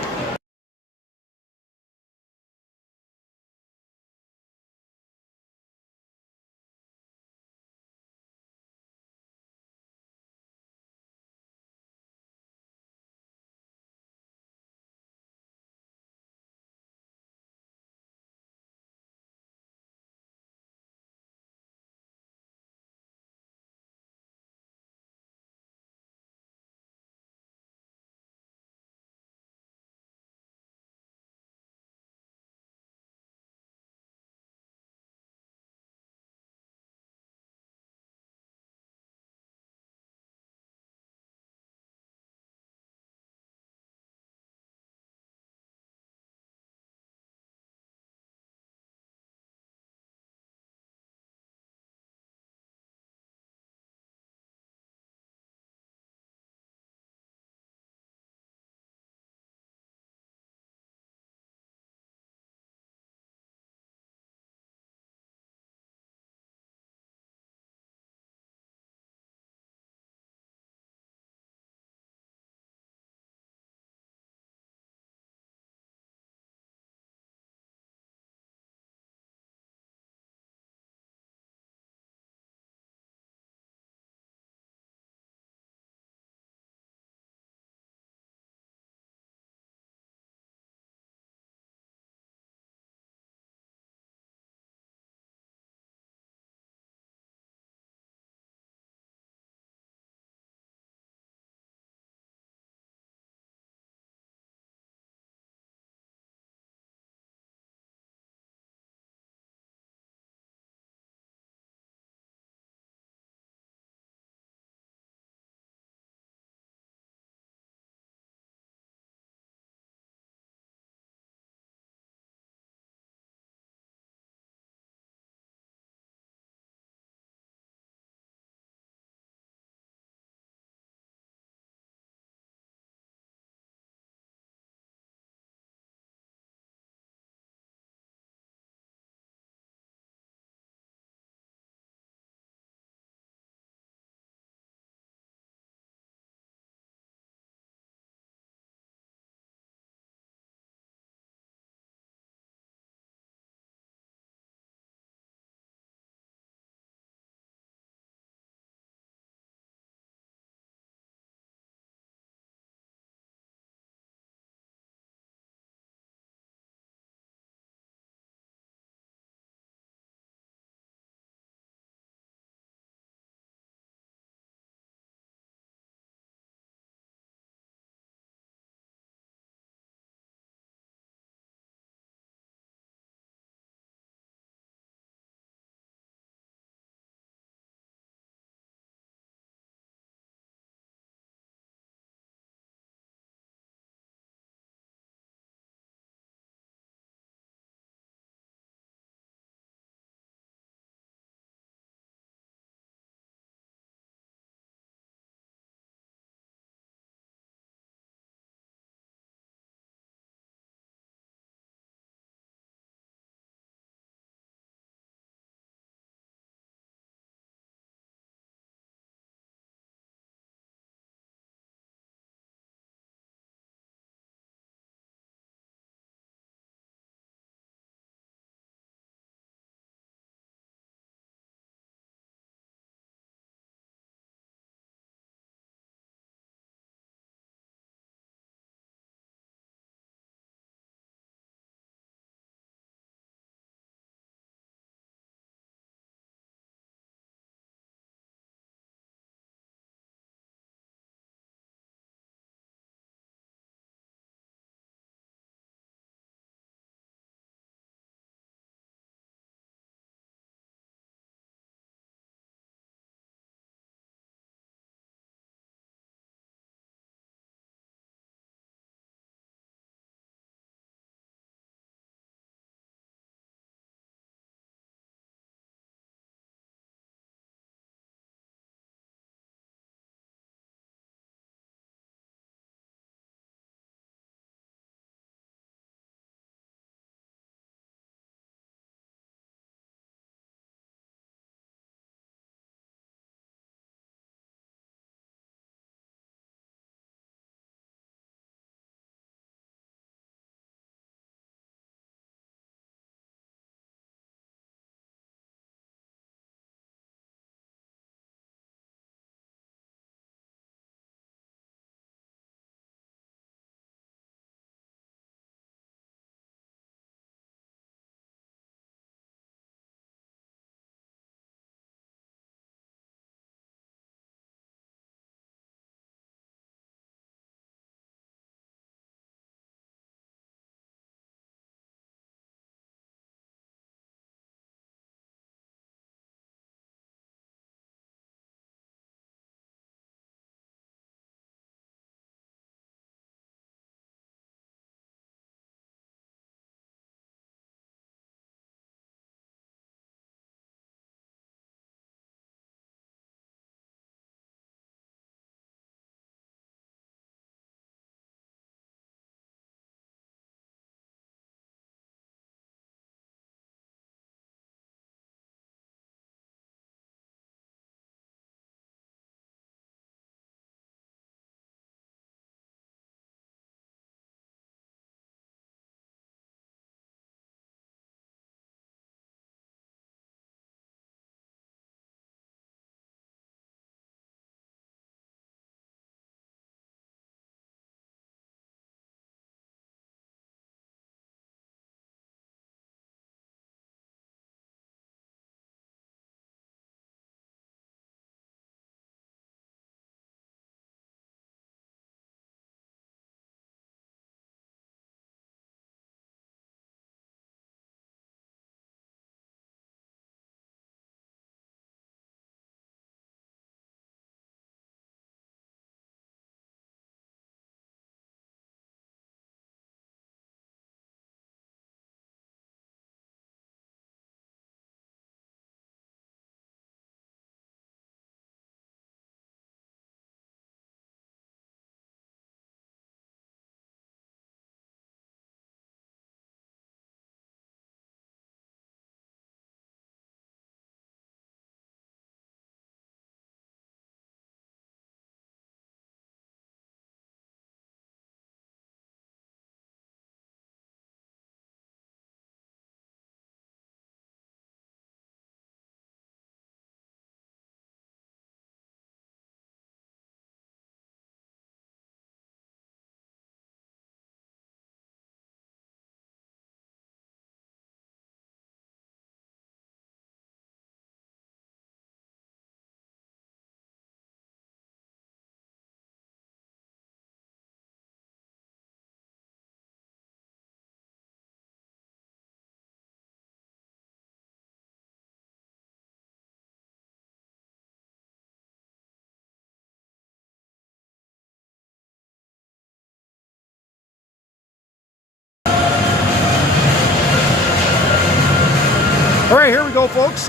go, folks.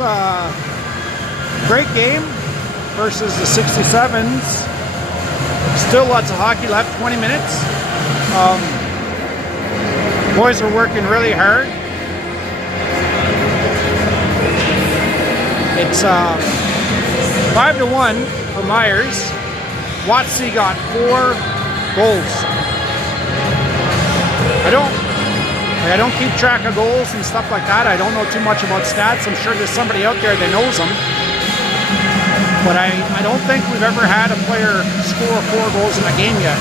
Great game versus the 67's. Still lots of hockey left, 20 minutes. Boys are working really hard. It's 5-1 for Myers. Watsy got 4 goals. I don't keep track of goals and stuff like that. I don't know too much about stats. I'm sure there's somebody out there that knows them. But I don't think we've ever had a player score 4 goals in a game yet.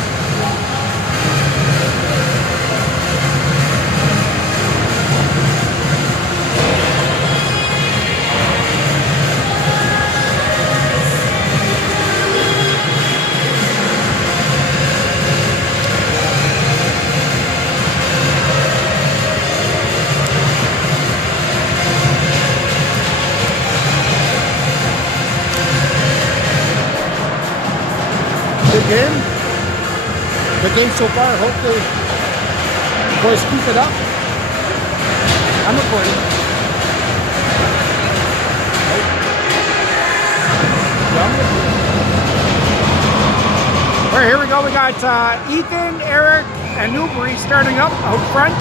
Good game. Good game so far. Hopefully the boys keep it up. I'm recording. All right, here we go. We got Ethan, Eric, and Newbury starting up out front.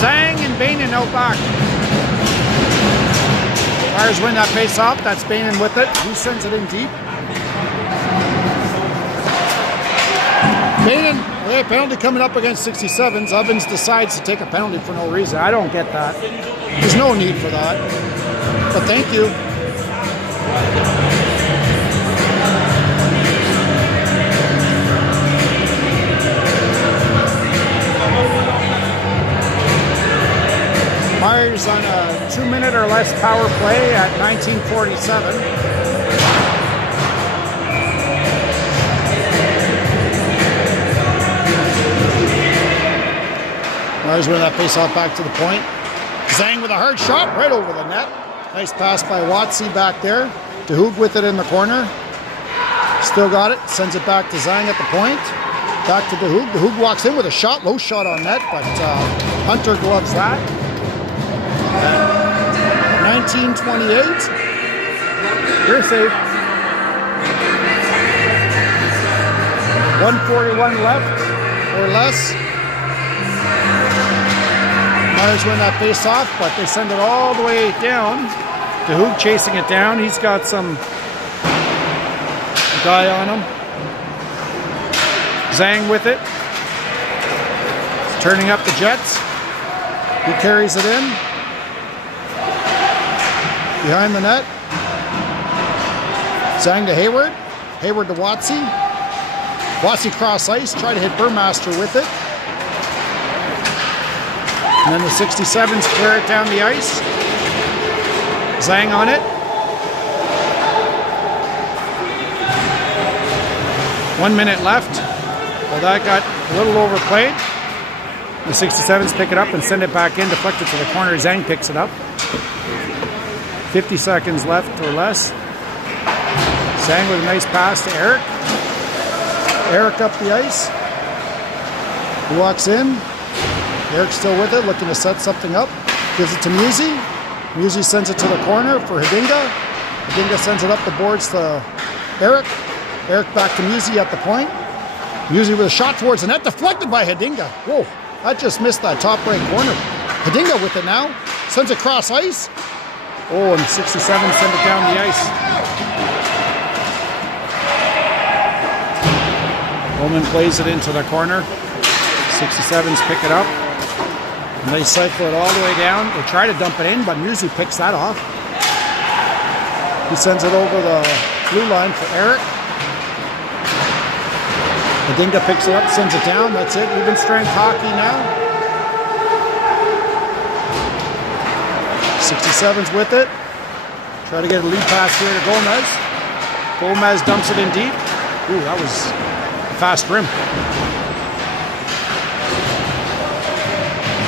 Zhang and Bainan out back. Flyers win that face off. That's Bainan with it. He sends it in deep. Bainan, we have a penalty coming up against 67's. Ovens decides to take a penalty for no reason. I don't get that. There's no need for that. But thank you. Myers on a 2-minute or less power play at 19:47. Myers win that face-off back to the point. Zhang with a hard shot right over the net. Nice pass by Watsy back there. DeHoog with it in the corner. Still got it. Sends it back to Zhang at the point. Back to DeHoog. DeHoog walks in with a shot. Low shot on net, but Hunter gloves that. 19:28. You're safe. 1:41 left or less. Myers win that face-off, but they send it all the way down. DeHoog chasing it down. He's got some guy on him. Zhang with it. He's turning up the Jets. He carries it in. Behind the net. Zhang to Hayward. Hayward to Watsy. Watsy cross ice. Try to hit Burmaster with it. And then the 67's clear it down the ice. Zhang on it. 1 minute left. Well, that got a little overplayed. The 67's pick it up and send it back in, deflect it to the corner. Zhang picks it up. 50 seconds left or less. Zhang with a nice pass to Eric. Eric up the ice. He walks in. Eric's still with it, looking to set something up. Gives it to Musi. Musi sends it to the corner for Hedinga. Hedinga sends it up the boards to Eric. Eric back to Musi at the point. Musi with a shot towards the net, deflected by Hedinga. Whoa, that just missed that top right corner. Hedinga with it now. Sends it across ice. Oh, and 67 send it down the ice. Bowman plays it into the corner. 67's pick it up. And they cycle it all the way down. They try to dump it in, but Musi picks that off. He sends it over the blue line for Eric. Hedinga picks it up, sends it down. That's it. Even strength hockey now. 67's with it. Try to get a lead pass here to Gomez. Gomez dumps it in deep. Ooh, that was a fast rim.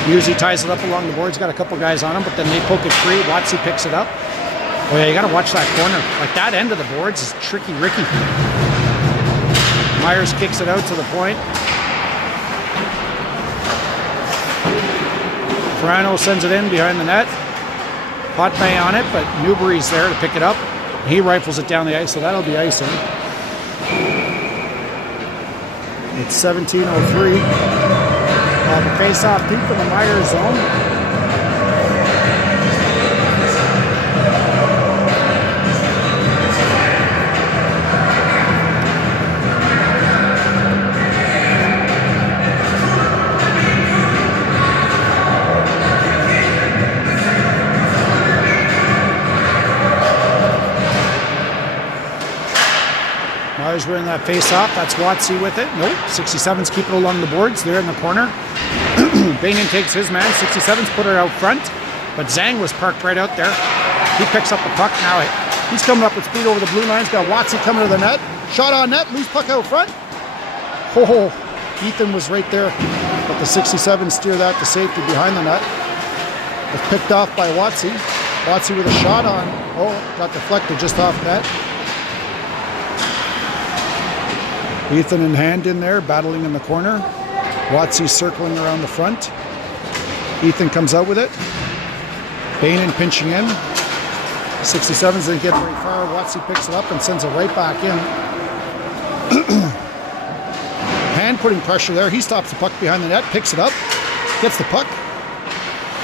Musi ties it up along the boards. Got a couple guys on him, but then they poke it free. Watsy picks it up. Oh yeah, you got to watch that corner. Like that end of the boards is tricky, Ricky. Myers kicks it out to the point. Ferrano sends it in behind the net. Hot bay on it, but Newbury's there to pick it up. He rifles it down the ice, so that'll be icing. It's 17:03. The face-off deep in the Myers zone. Myers winning that face-off. That's Watsy with it. Nope. 67's keep it along the boards. There in the corner. Bainan takes his man. 67's put it out front. But Zhang was parked right out there. He picks up the puck. Now he's coming up with speed over the blue lines. Got Watsy coming to the net. Shot on net. Loose puck out front. Oh, Ethan was right there. But the 67 steer that to safety behind the net. It's picked off by Watsy. Watsy with a shot on. Oh, got deflected just off net. Ethan in hand in there, battling in the corner. Watsy circling around the front. Ethan comes out with it. Bainan pinching in. 67's didn't get very far. Watsy picks it up and sends it right back in. Hand putting pressure there. He stops the puck behind the net, picks it up, gets the puck.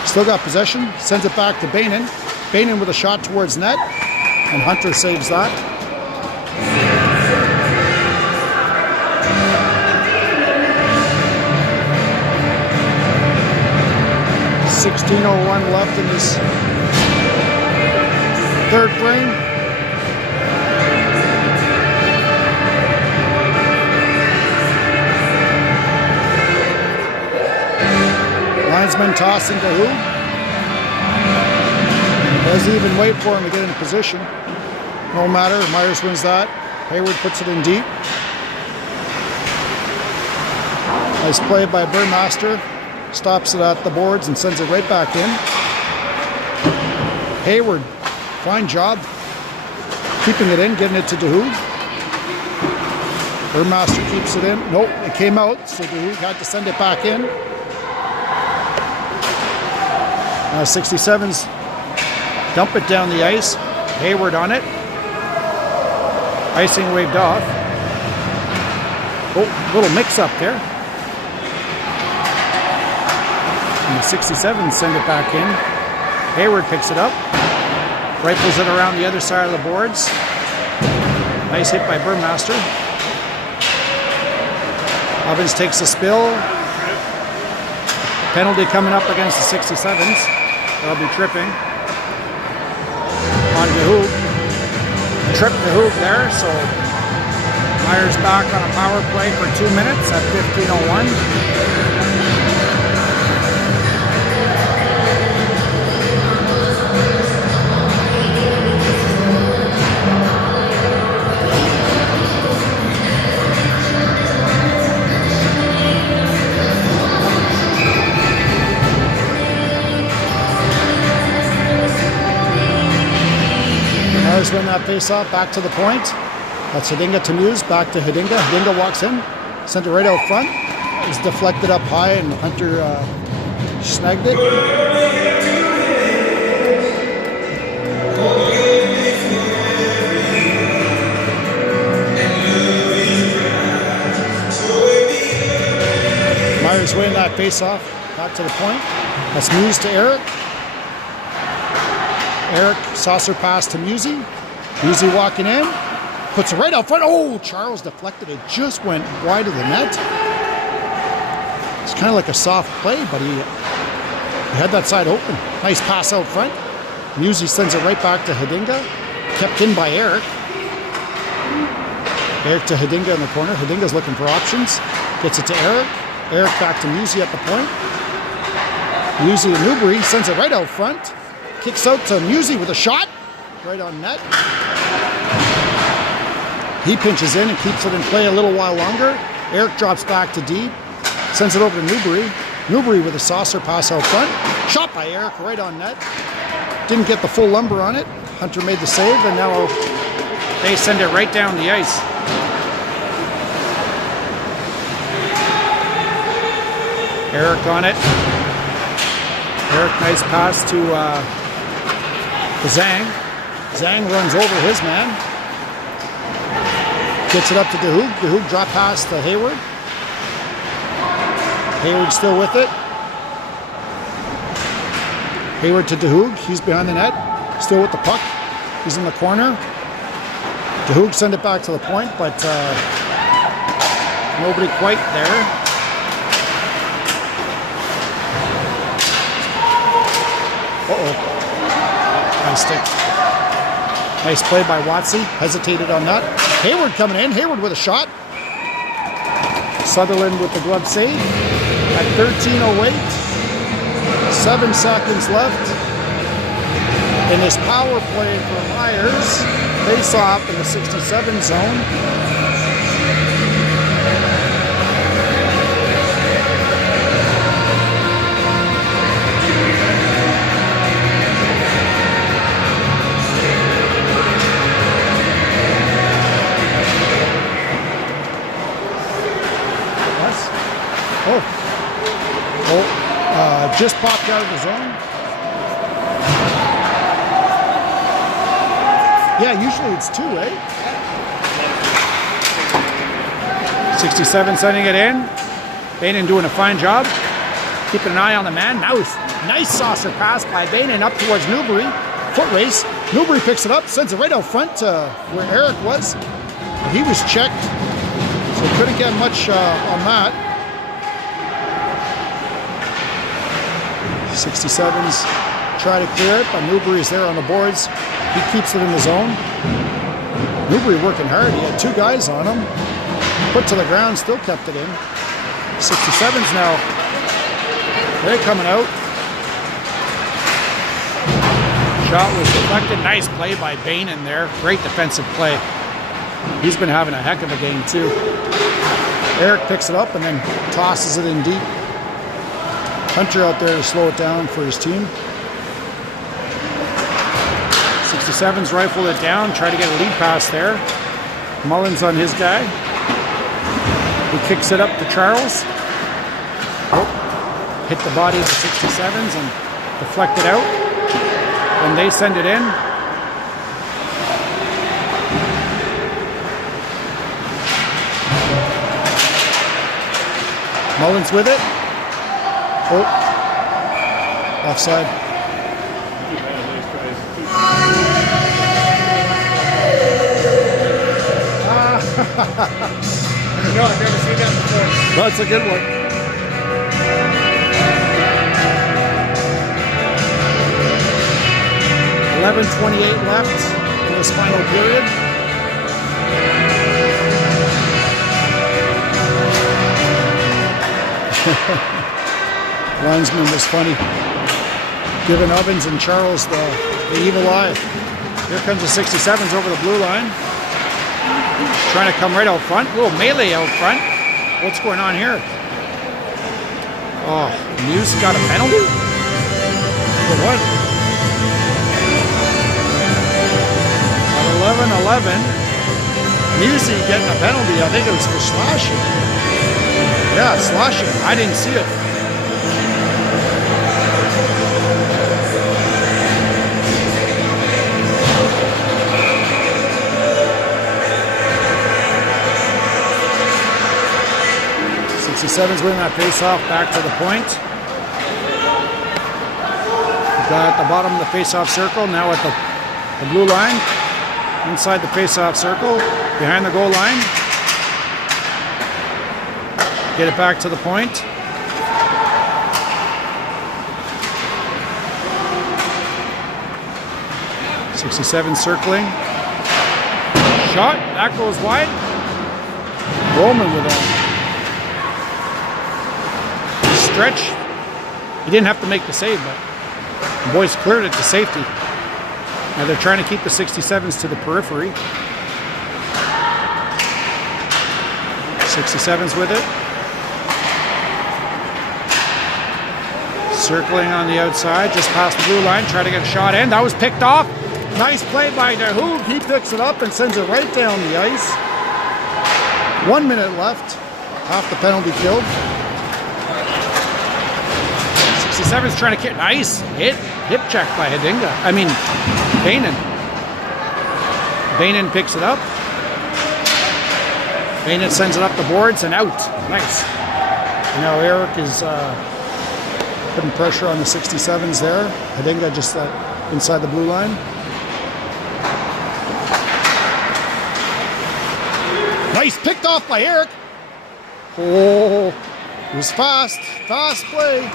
Still got possession, sends it back to Bainan. Bainan with a shot towards net, and Hunter saves that. 16:01 left in this third frame. Linesman tossing to who? Doesn't even wait for him to get into position. No matter, Myers wins that. Hayward puts it in deep. Nice play by Burmaster. Stops it at the boards and sends it right back in. Hayward, fine job keeping it in, getting it to DeHoog. Burmaster keeps it in. Nope, it came out, so DeHoog had to send it back in. 67's dump it down the ice. Hayward on it. Icing waved off. Oh, little mix-up there. And the 67's send it back in. Hayward picks it up. Rifles it around the other side of the boards. Nice hit by Burmaster. Ovens takes a spill. Penalty coming up against the 67's. They'll be tripping. On DeHoog. Trip DeHoog there, so Myers back on a power play for 2 minutes at 15:01. Myers win that face-off, back to the point. That's Hidinga to Muse, back to Hidinga. Hidinga walks in, sent it right out front. It was deflected up high and Hunter snagged it. Myers winning that face-off, back to the point. That's Muse to Eric. Eric, saucer pass to Musey. Musey walking in, puts it right out front. Oh, Charles deflected it, just went wide of the net. It's kind of like a soft play, but he had that side open. Nice pass out front. Musey sends it right back to Hidinga. Kept in by Eric. Eric to Hidinga in the corner. Hidinga's looking for options. Gets it to Eric. Eric back to Musey at the point. Musey to Newbury, sends it right out front. Kicks out to Musey with a shot, right on net. He pinches in and keeps it in play a little while longer. Eric drops back to deep, sends it over to Newbury. Newbury with a saucer pass out front. Shot by Eric, right on net. Didn't get the full lumber on it. Hunter made the save, and now They send it right down the ice. Eric on it. Eric, nice pass to to Zhang. Zhang runs over his man. Gets it up to DeHoog. DeHoog drop pass to Hayward. Hayward still with it. Hayward to DeHoog. He's behind the net. Still with the puck. He's in the corner. DeHoog send it back to the point, but nobody quite there. Uh-oh. Nice stick. Nice play by Watsy. Hesitated on that. Hayward coming in. Hayward with a shot. Sutherland with the glove save. At 13:08. 7 seconds left. In this power play for Myers. Face off in the 67 zone. Just popped out of the zone. Yeah, usually it's 2, eh? 67 sending it in. Bainan doing a fine job. Keeping an eye on the man. Nice saucer pass by Bainan up towards Newbury. Foot race. Newbury picks it up, sends it right out front to where Eric was. He was checked, so couldn't get much on that. 67's try to clear it, but Newbury's there on the boards. He keeps it in the zone. Newbury working hard. He had 2 guys on him. Put to the ground, still kept it in. 67's now. They're coming out. Shot was deflected. Nice play by Bainan there. Great defensive play. He's been having a heck of a game too. Eric picks it up and then tosses it in deep. Hunter out there to slow it down for his team. 67's rifled it down, try to get a lead pass there. Mullins on his guy. He kicks it up to Charles. Oh, hit the body of the 67's and deflect it out. And they send it in. Mullins with it. Oh, offside. No, I've never seen that before. That's a good one. .11:28 left in this final period. Linesman was funny. Giving Ovens and Charles the evil eye. Here comes the 67's over the blue line. Trying to come right out front. A little melee out front. What's going on here? Oh, Muse got a penalty? For what? At 11:11. Musey getting a penalty. I think it was for slashing. Yeah, slashing. I didn't see it. Seven's winning that face-off back to the point. Got at the bottom of the face-off circle, now at the blue line. Inside the face-off circle, behind the goal line. Get it back to the point. .67 circling. Shot, that goes wide. Roman with a stretch. He didn't have to make the save, but the boys cleared it to safety. Now they're trying to keep the 67's to the periphery. 67's with it. Circling on the outside, just past the blue line, trying to get a shot in. That was picked off. Nice play by DeHoog. He picks it up and sends it right down the ice. 1 minute left. Half the penalty killed. 67's trying to get nice hip check by Hedinga. Bainan. Bainan picks it up. Bainan sends it up the boards and out. Nice. Now Eric is putting pressure on the 67s there. Hadinga just inside the blue line. Nice, picked off by Eric. Oh, it was fast play.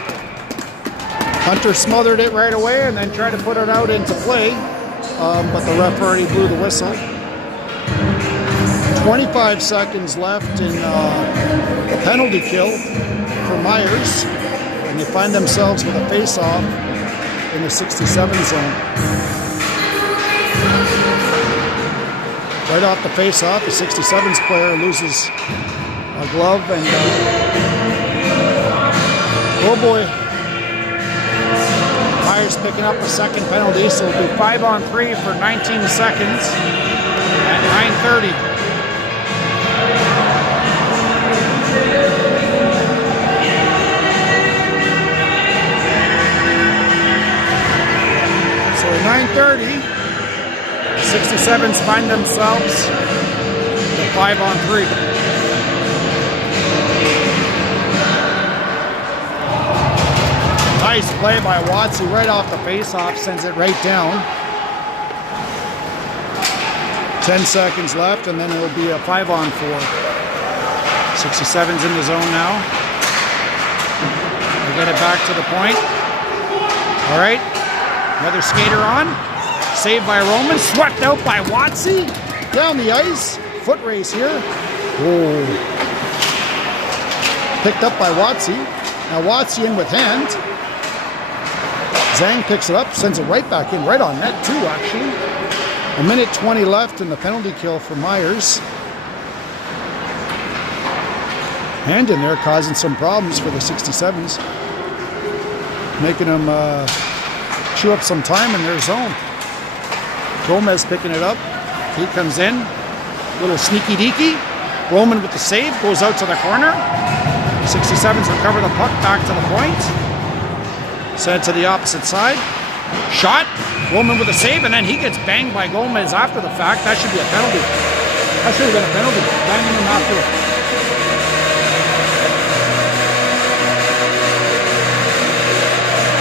Hunter smothered it right away and then tried to put it out into play, but the ref already blew the whistle. 25 seconds left in the penalty kill for Myers, and they find themselves with a face-off in the 67 zone. Right off the face-off, the 67's player loses a glove, and oh boy, Myers picking up a second penalty, so it'll be 5-on-3 for 19 seconds at 9:30. So at 9:30, the 67s find themselves at 5-on-3. Nice play by Watsy right off the face-off, sends it right down. 10 seconds left, and then it'll be a 5-on-4. 67's in the zone now. They get it back to the point. All right, another skater on. Saved by Roman, swept out by Watsy. Down the ice, foot race here. Whoa. Picked up by Watsy. Now Watsy in with hand. Zhang picks it up, sends it right back in, right on net too, actually. 1:20 left in the penalty kill for Myers. Hand in there causing some problems for the 67s. Making them chew up some time in their zone. Gomez picking it up. He comes in. Little sneaky deaky. Roman with the save, goes out to the corner. 67s recover the puck back to the point. Send it to the opposite side. Shot. Roman with a save, and then he gets banged by Gomez after the fact. That should be a penalty. That should have been a penalty. Banging him after it.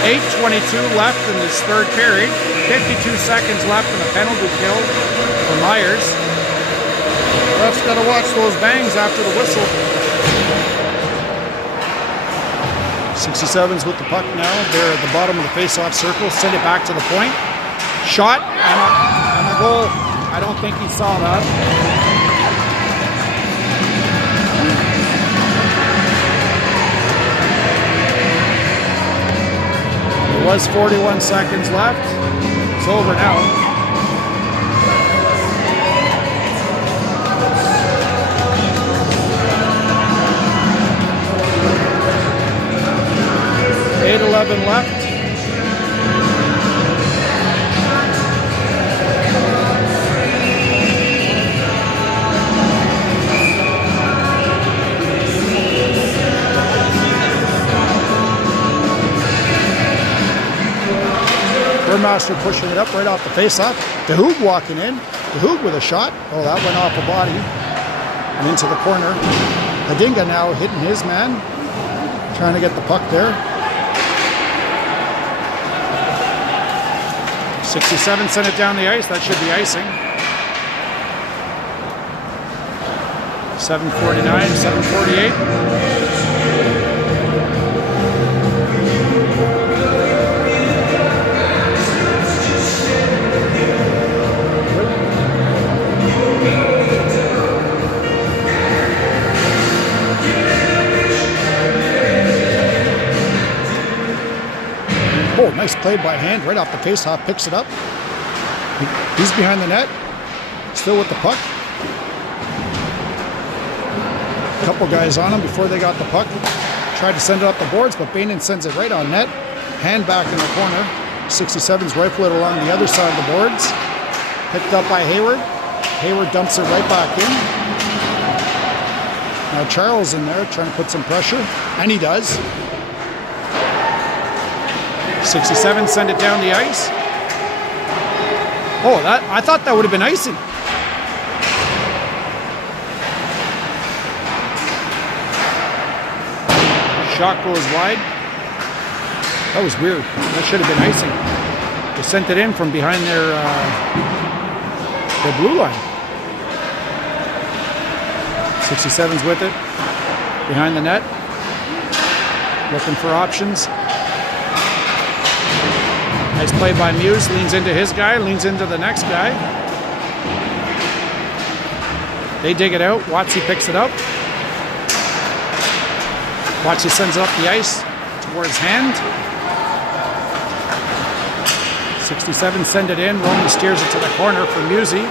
.8:22 left in this third period. 52 seconds left in the penalty kill for Myers. Ref's got to watch those bangs after the whistle. 67's with the puck now. They're at the bottom of the face-off circle. Send it back to the point. Shot and a goal. I don't think he saw that. There was 41 seconds left. It's over now. .11 left. Burmaster pushing it up right off the face-off. DeHoog walking in. DeHoog with a shot. Oh, that went off the body and into the corner. Hadinga now hitting his man, trying to get the puck there. 67 sent it down the ice. That should be icing. 7:49, 7:48. Oh, nice play by hand, right off the faceoff, picks it up. He's behind the net, still with the puck. A couple guys on him before they got the puck. Tried to send it up the boards, but Bainan sends it right on net. Hand back in the corner. 67's rifle it along the other side of the boards. Picked up by Hayward. Hayward dumps it right back in. Now Charles in there trying to put some pressure, and he does. 67 send it down the ice. Oh, I thought that would have been icing. Shot goes wide. That was weird. That should have been icing. They sent it in from behind their blue line. 67's with it. Behind the net. Looking for options. Nice play by Muse. Leans into his guy. Leans into the next guy. They dig it out. Watsy picks it up. Watsy sends it up the ice towards hand. 67 send it in. Roman steers it to the corner for Musey.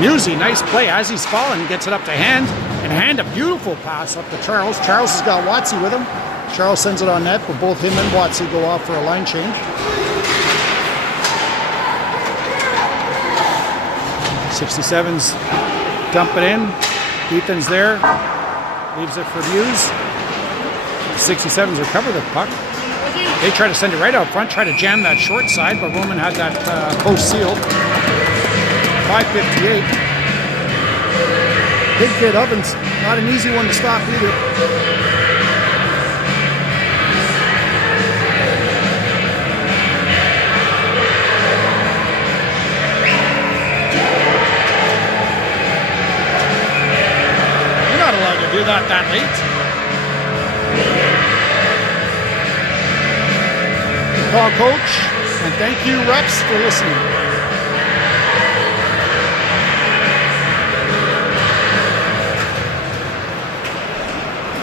Musey, nice play as he's falling. Gets it up to hand. And hand a beautiful pass up to Charles. Charles has got Watsy with him. Charles sends it on net, but both him and Watsy go off for a line change. 67's dump it in. Ethan's there. Leaves it for Muse. 67's recover the puck. They try to send it right out front, try to jam that short side, but Roman had that post sealed. 5:58. Big kid Ovens, not an easy one to stop either. You're not allowed to do that late. Call coach, and thank you reps for listening.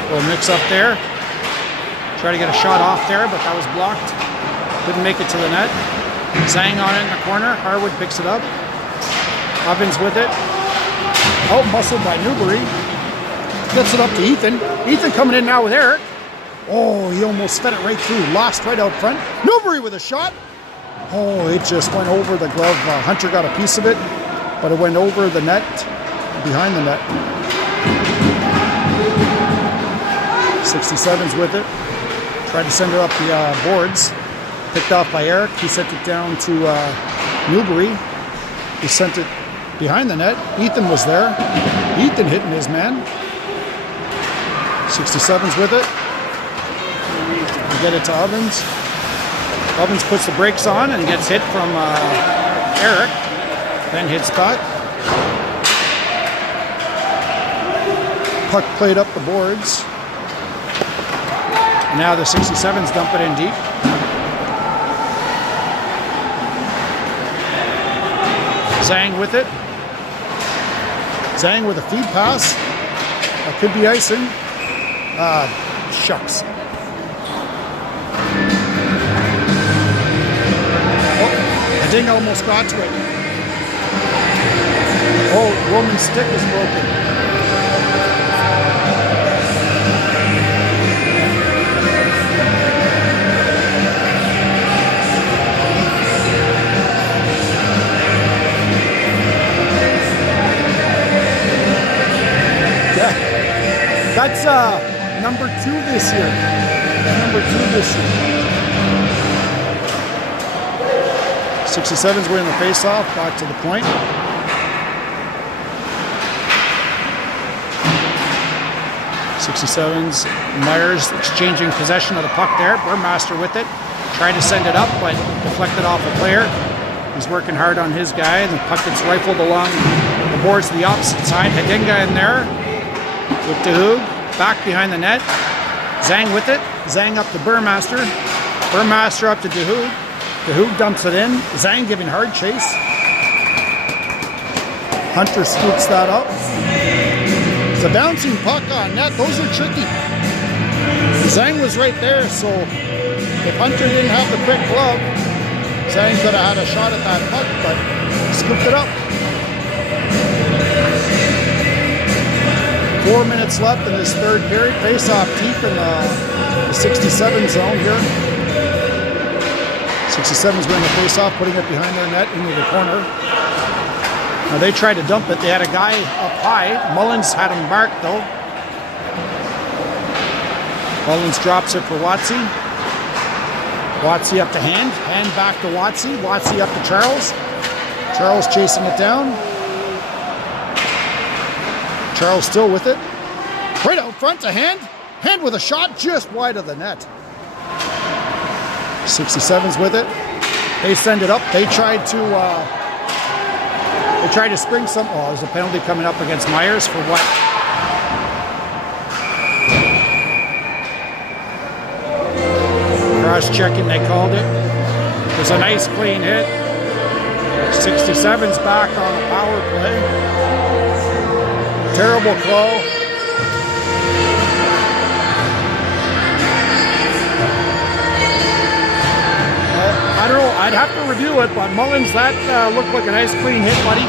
Little mix up there. Try to get a shot off there, but that was blocked. Didn't make it to the net. Zhang on it in the corner. Harwood picks it up. Ovens with it. Out muscled by Newbury. Gets it up to Ethan. Ethan coming in now with Eric. Oh, he almost fed it right through. Lost right out front. Newbury with a shot. Oh, it just went over the glove. Hunter got a piece of it, but it went over the net, behind the net. 67's with it. Tried to send her up the boards. Picked off by Eric. He sent it down to Newbury. He sent it behind the net. Ethan was there. Ethan hitting his man. 67's with it. Get it to Ovens. Ovens puts the brakes on and gets hit from Eric. Then hits puck. Puck played up the boards. And now the 67's dump it in deep. Zhang with it. Zhang with a feed pass. That could be icing. Shucks. Ding almost got to it. Oh, Roman's stick is broken. Yeah, that's number 2 this year. Number 2 this year. 67's winning the face-off, back to the point. '67's Myers exchanging possession of the puck there. Burmaster with it. Tried to send it up, but deflected off a player. He's working hard on his guy, and the puck gets rifled along the boards to the opposite side. Hedinga in there with DeHoog. Back behind the net. Zhang with it. Zhang up to Burmaster. Burmaster up to DeHoog. DeHoog dumps it in. Zhang giving hard chase. Hunter scoops that up. It's a bouncing puck on net. Those are tricky. Zhang was right there, so if Hunter didn't have the quick glove, Zhang could have had a shot at that puck, but scooped it up. 4 minutes left in this third period. Face off deep in the 67 zone here. 67's winning the face-off, putting it behind their net into the corner. Now they tried to dump it. They had a guy up high. Mullins had him marked though. Mullins drops it for Watsy. Watsy up to hand. Hand back to Watsy. Watsy up to Charles. Charles chasing it down. Charles still with it. Right out front to Hand. Hand with a shot just wide of the net. 67's with it. They send it up. They tried to spring some. Oh, there's a penalty coming up against Myers for what? Cross-checking, they called it. It was a nice clean hit. 67's back on the power play. Terrible call. I don't know, I'd have to review it, but Mullins, that looked like a nice clean hit, buddy.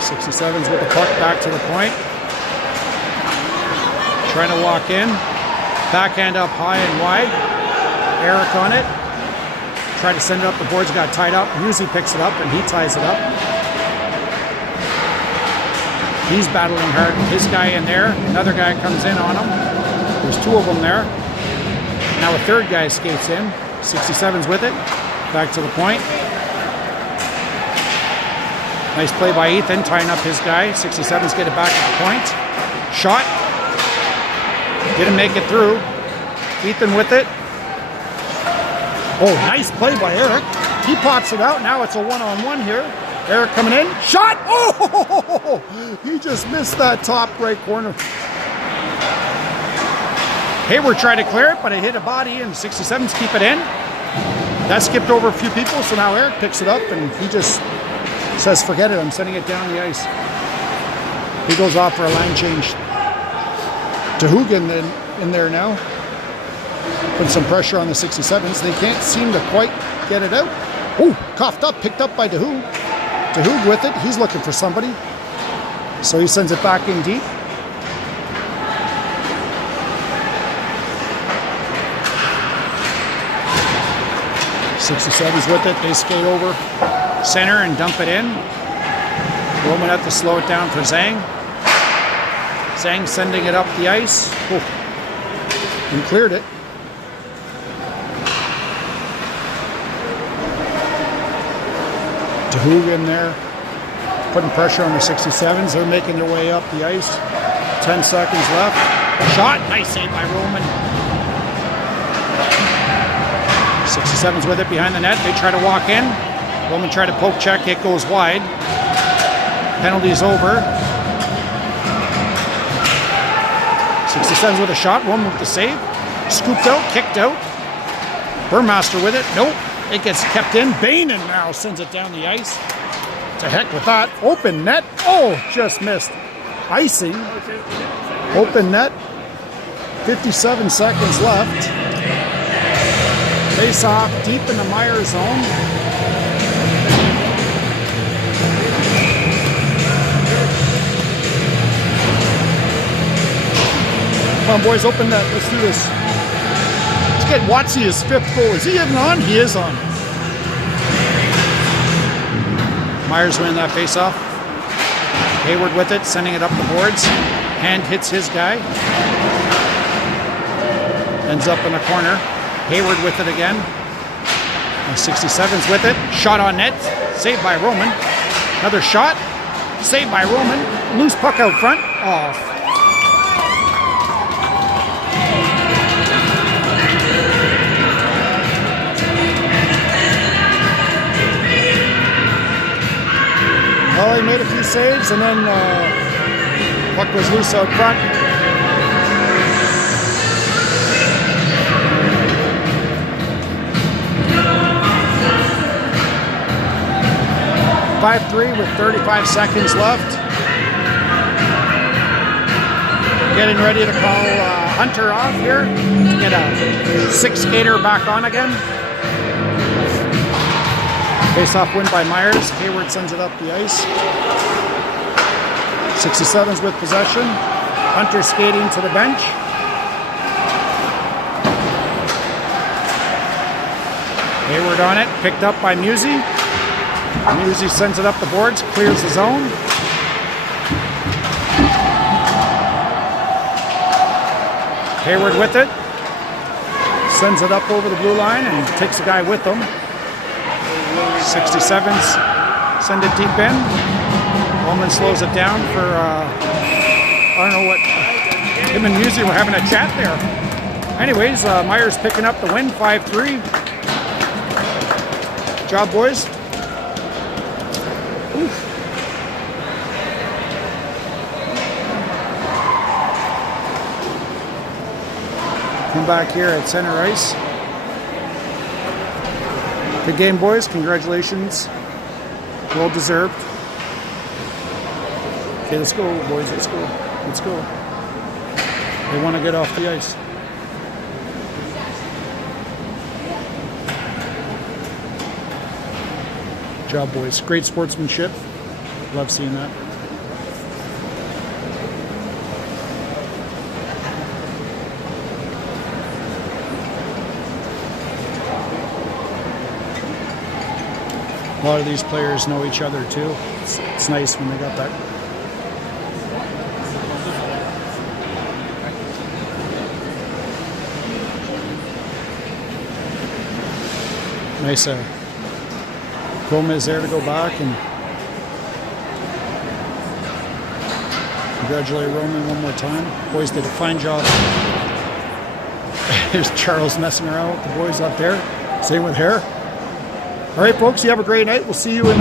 .67's with the puck back to the point. Trying to walk in. Backhand up high and wide. Eric on it. Tried to send it up, the boards got tied up. Musi picks it up and he ties it up. He's battling hard. His guy in there. Another guy comes in on him. There's two of them there. Now a third guy skates in. 67's with it. Back to the point. Nice play by Ethan, tying up his guy. 67's get it back at the point. Shot. Didn't make it through. Ethan with it. Oh, nice play by Eric. He pops it out. Now it's a one-on-one here. Eric coming in. Shot! Oh! He just missed that top right corner. Hayward tried to clear it, but it hit a body, and 67's keep it in. That skipped over a few people, so now Eric picks it up, and he just says, forget it, I'm sending it down the ice. He goes off for a line change. Hoogan in there now. Putting some pressure on the 67's. They can't seem to quite get it out. Oh, coughed up, picked up by DeHoog. DeHoog with it. He's looking for somebody. So he sends it back in deep. .67's with it. They skate over center and dump it in. Roman had to slow it down for Zhang. Zhang sending it up the ice. Oh, and cleared it. DeHoog in there, putting pressure on the 67's. They're making their way up the ice. 10 seconds left. Shot, nice save by Roman. 67's with it behind the net. They try to walk in. Roman tried to poke check. It goes wide. Penalty's over. 67's with a shot. Roman with the save. Scooped out, kicked out. Burmaster with it. Nope. It gets kept in. Bainan now sends it down the ice. To heck with that. Open net. Oh, just missed. Icing. Open net. 57 seconds left. Face off deep in the Myers zone. Come on, boys, open net. Let's do this. Let's get Watsy his fifth goal. Is he even on? He is on. Myers winning that face-off. Hayward with it, sending it up the boards. Hand hits his guy. Ends up in the corner. Hayward with it again. And 67's with it. Shot on net. Saved by Roman. Another shot. Saved by Roman. Loose puck out front. Off. Well, he made a few saves, and then puck was loose out front. .53 with 35 seconds left. Getting ready to call Hunter off here. Get a six skater back on again. Face-off win by Myers. Hayward sends it up the ice. 67's with possession. Hunter skating to the bench. Hayward on it. Picked up by Musi. Musi sends it up the boards. Clears the zone. Hayward with it. Sends it up over the blue line and takes the guy with them. 67's send it deep in. Bowman slows it down for, I don't know what, him and Musi were having a chat there. Anyways, Myers picking up the win, 5-3. Good job, boys. Oof. Come back here at center ice. Good game, boys. Congratulations. Well deserved. Okay, let's go, boys. Let's go. Let's go. They want to get off the ice. Good job, boys. Great sportsmanship. Love seeing that. A lot of these players know each other too. It's nice when they got that. Nice Gomez there to go back and congratulate Roman one more time. Boys did a fine job. There's Charles messing around with the boys up there. Same with Hare. All right, folks, you have a great night. We'll see you in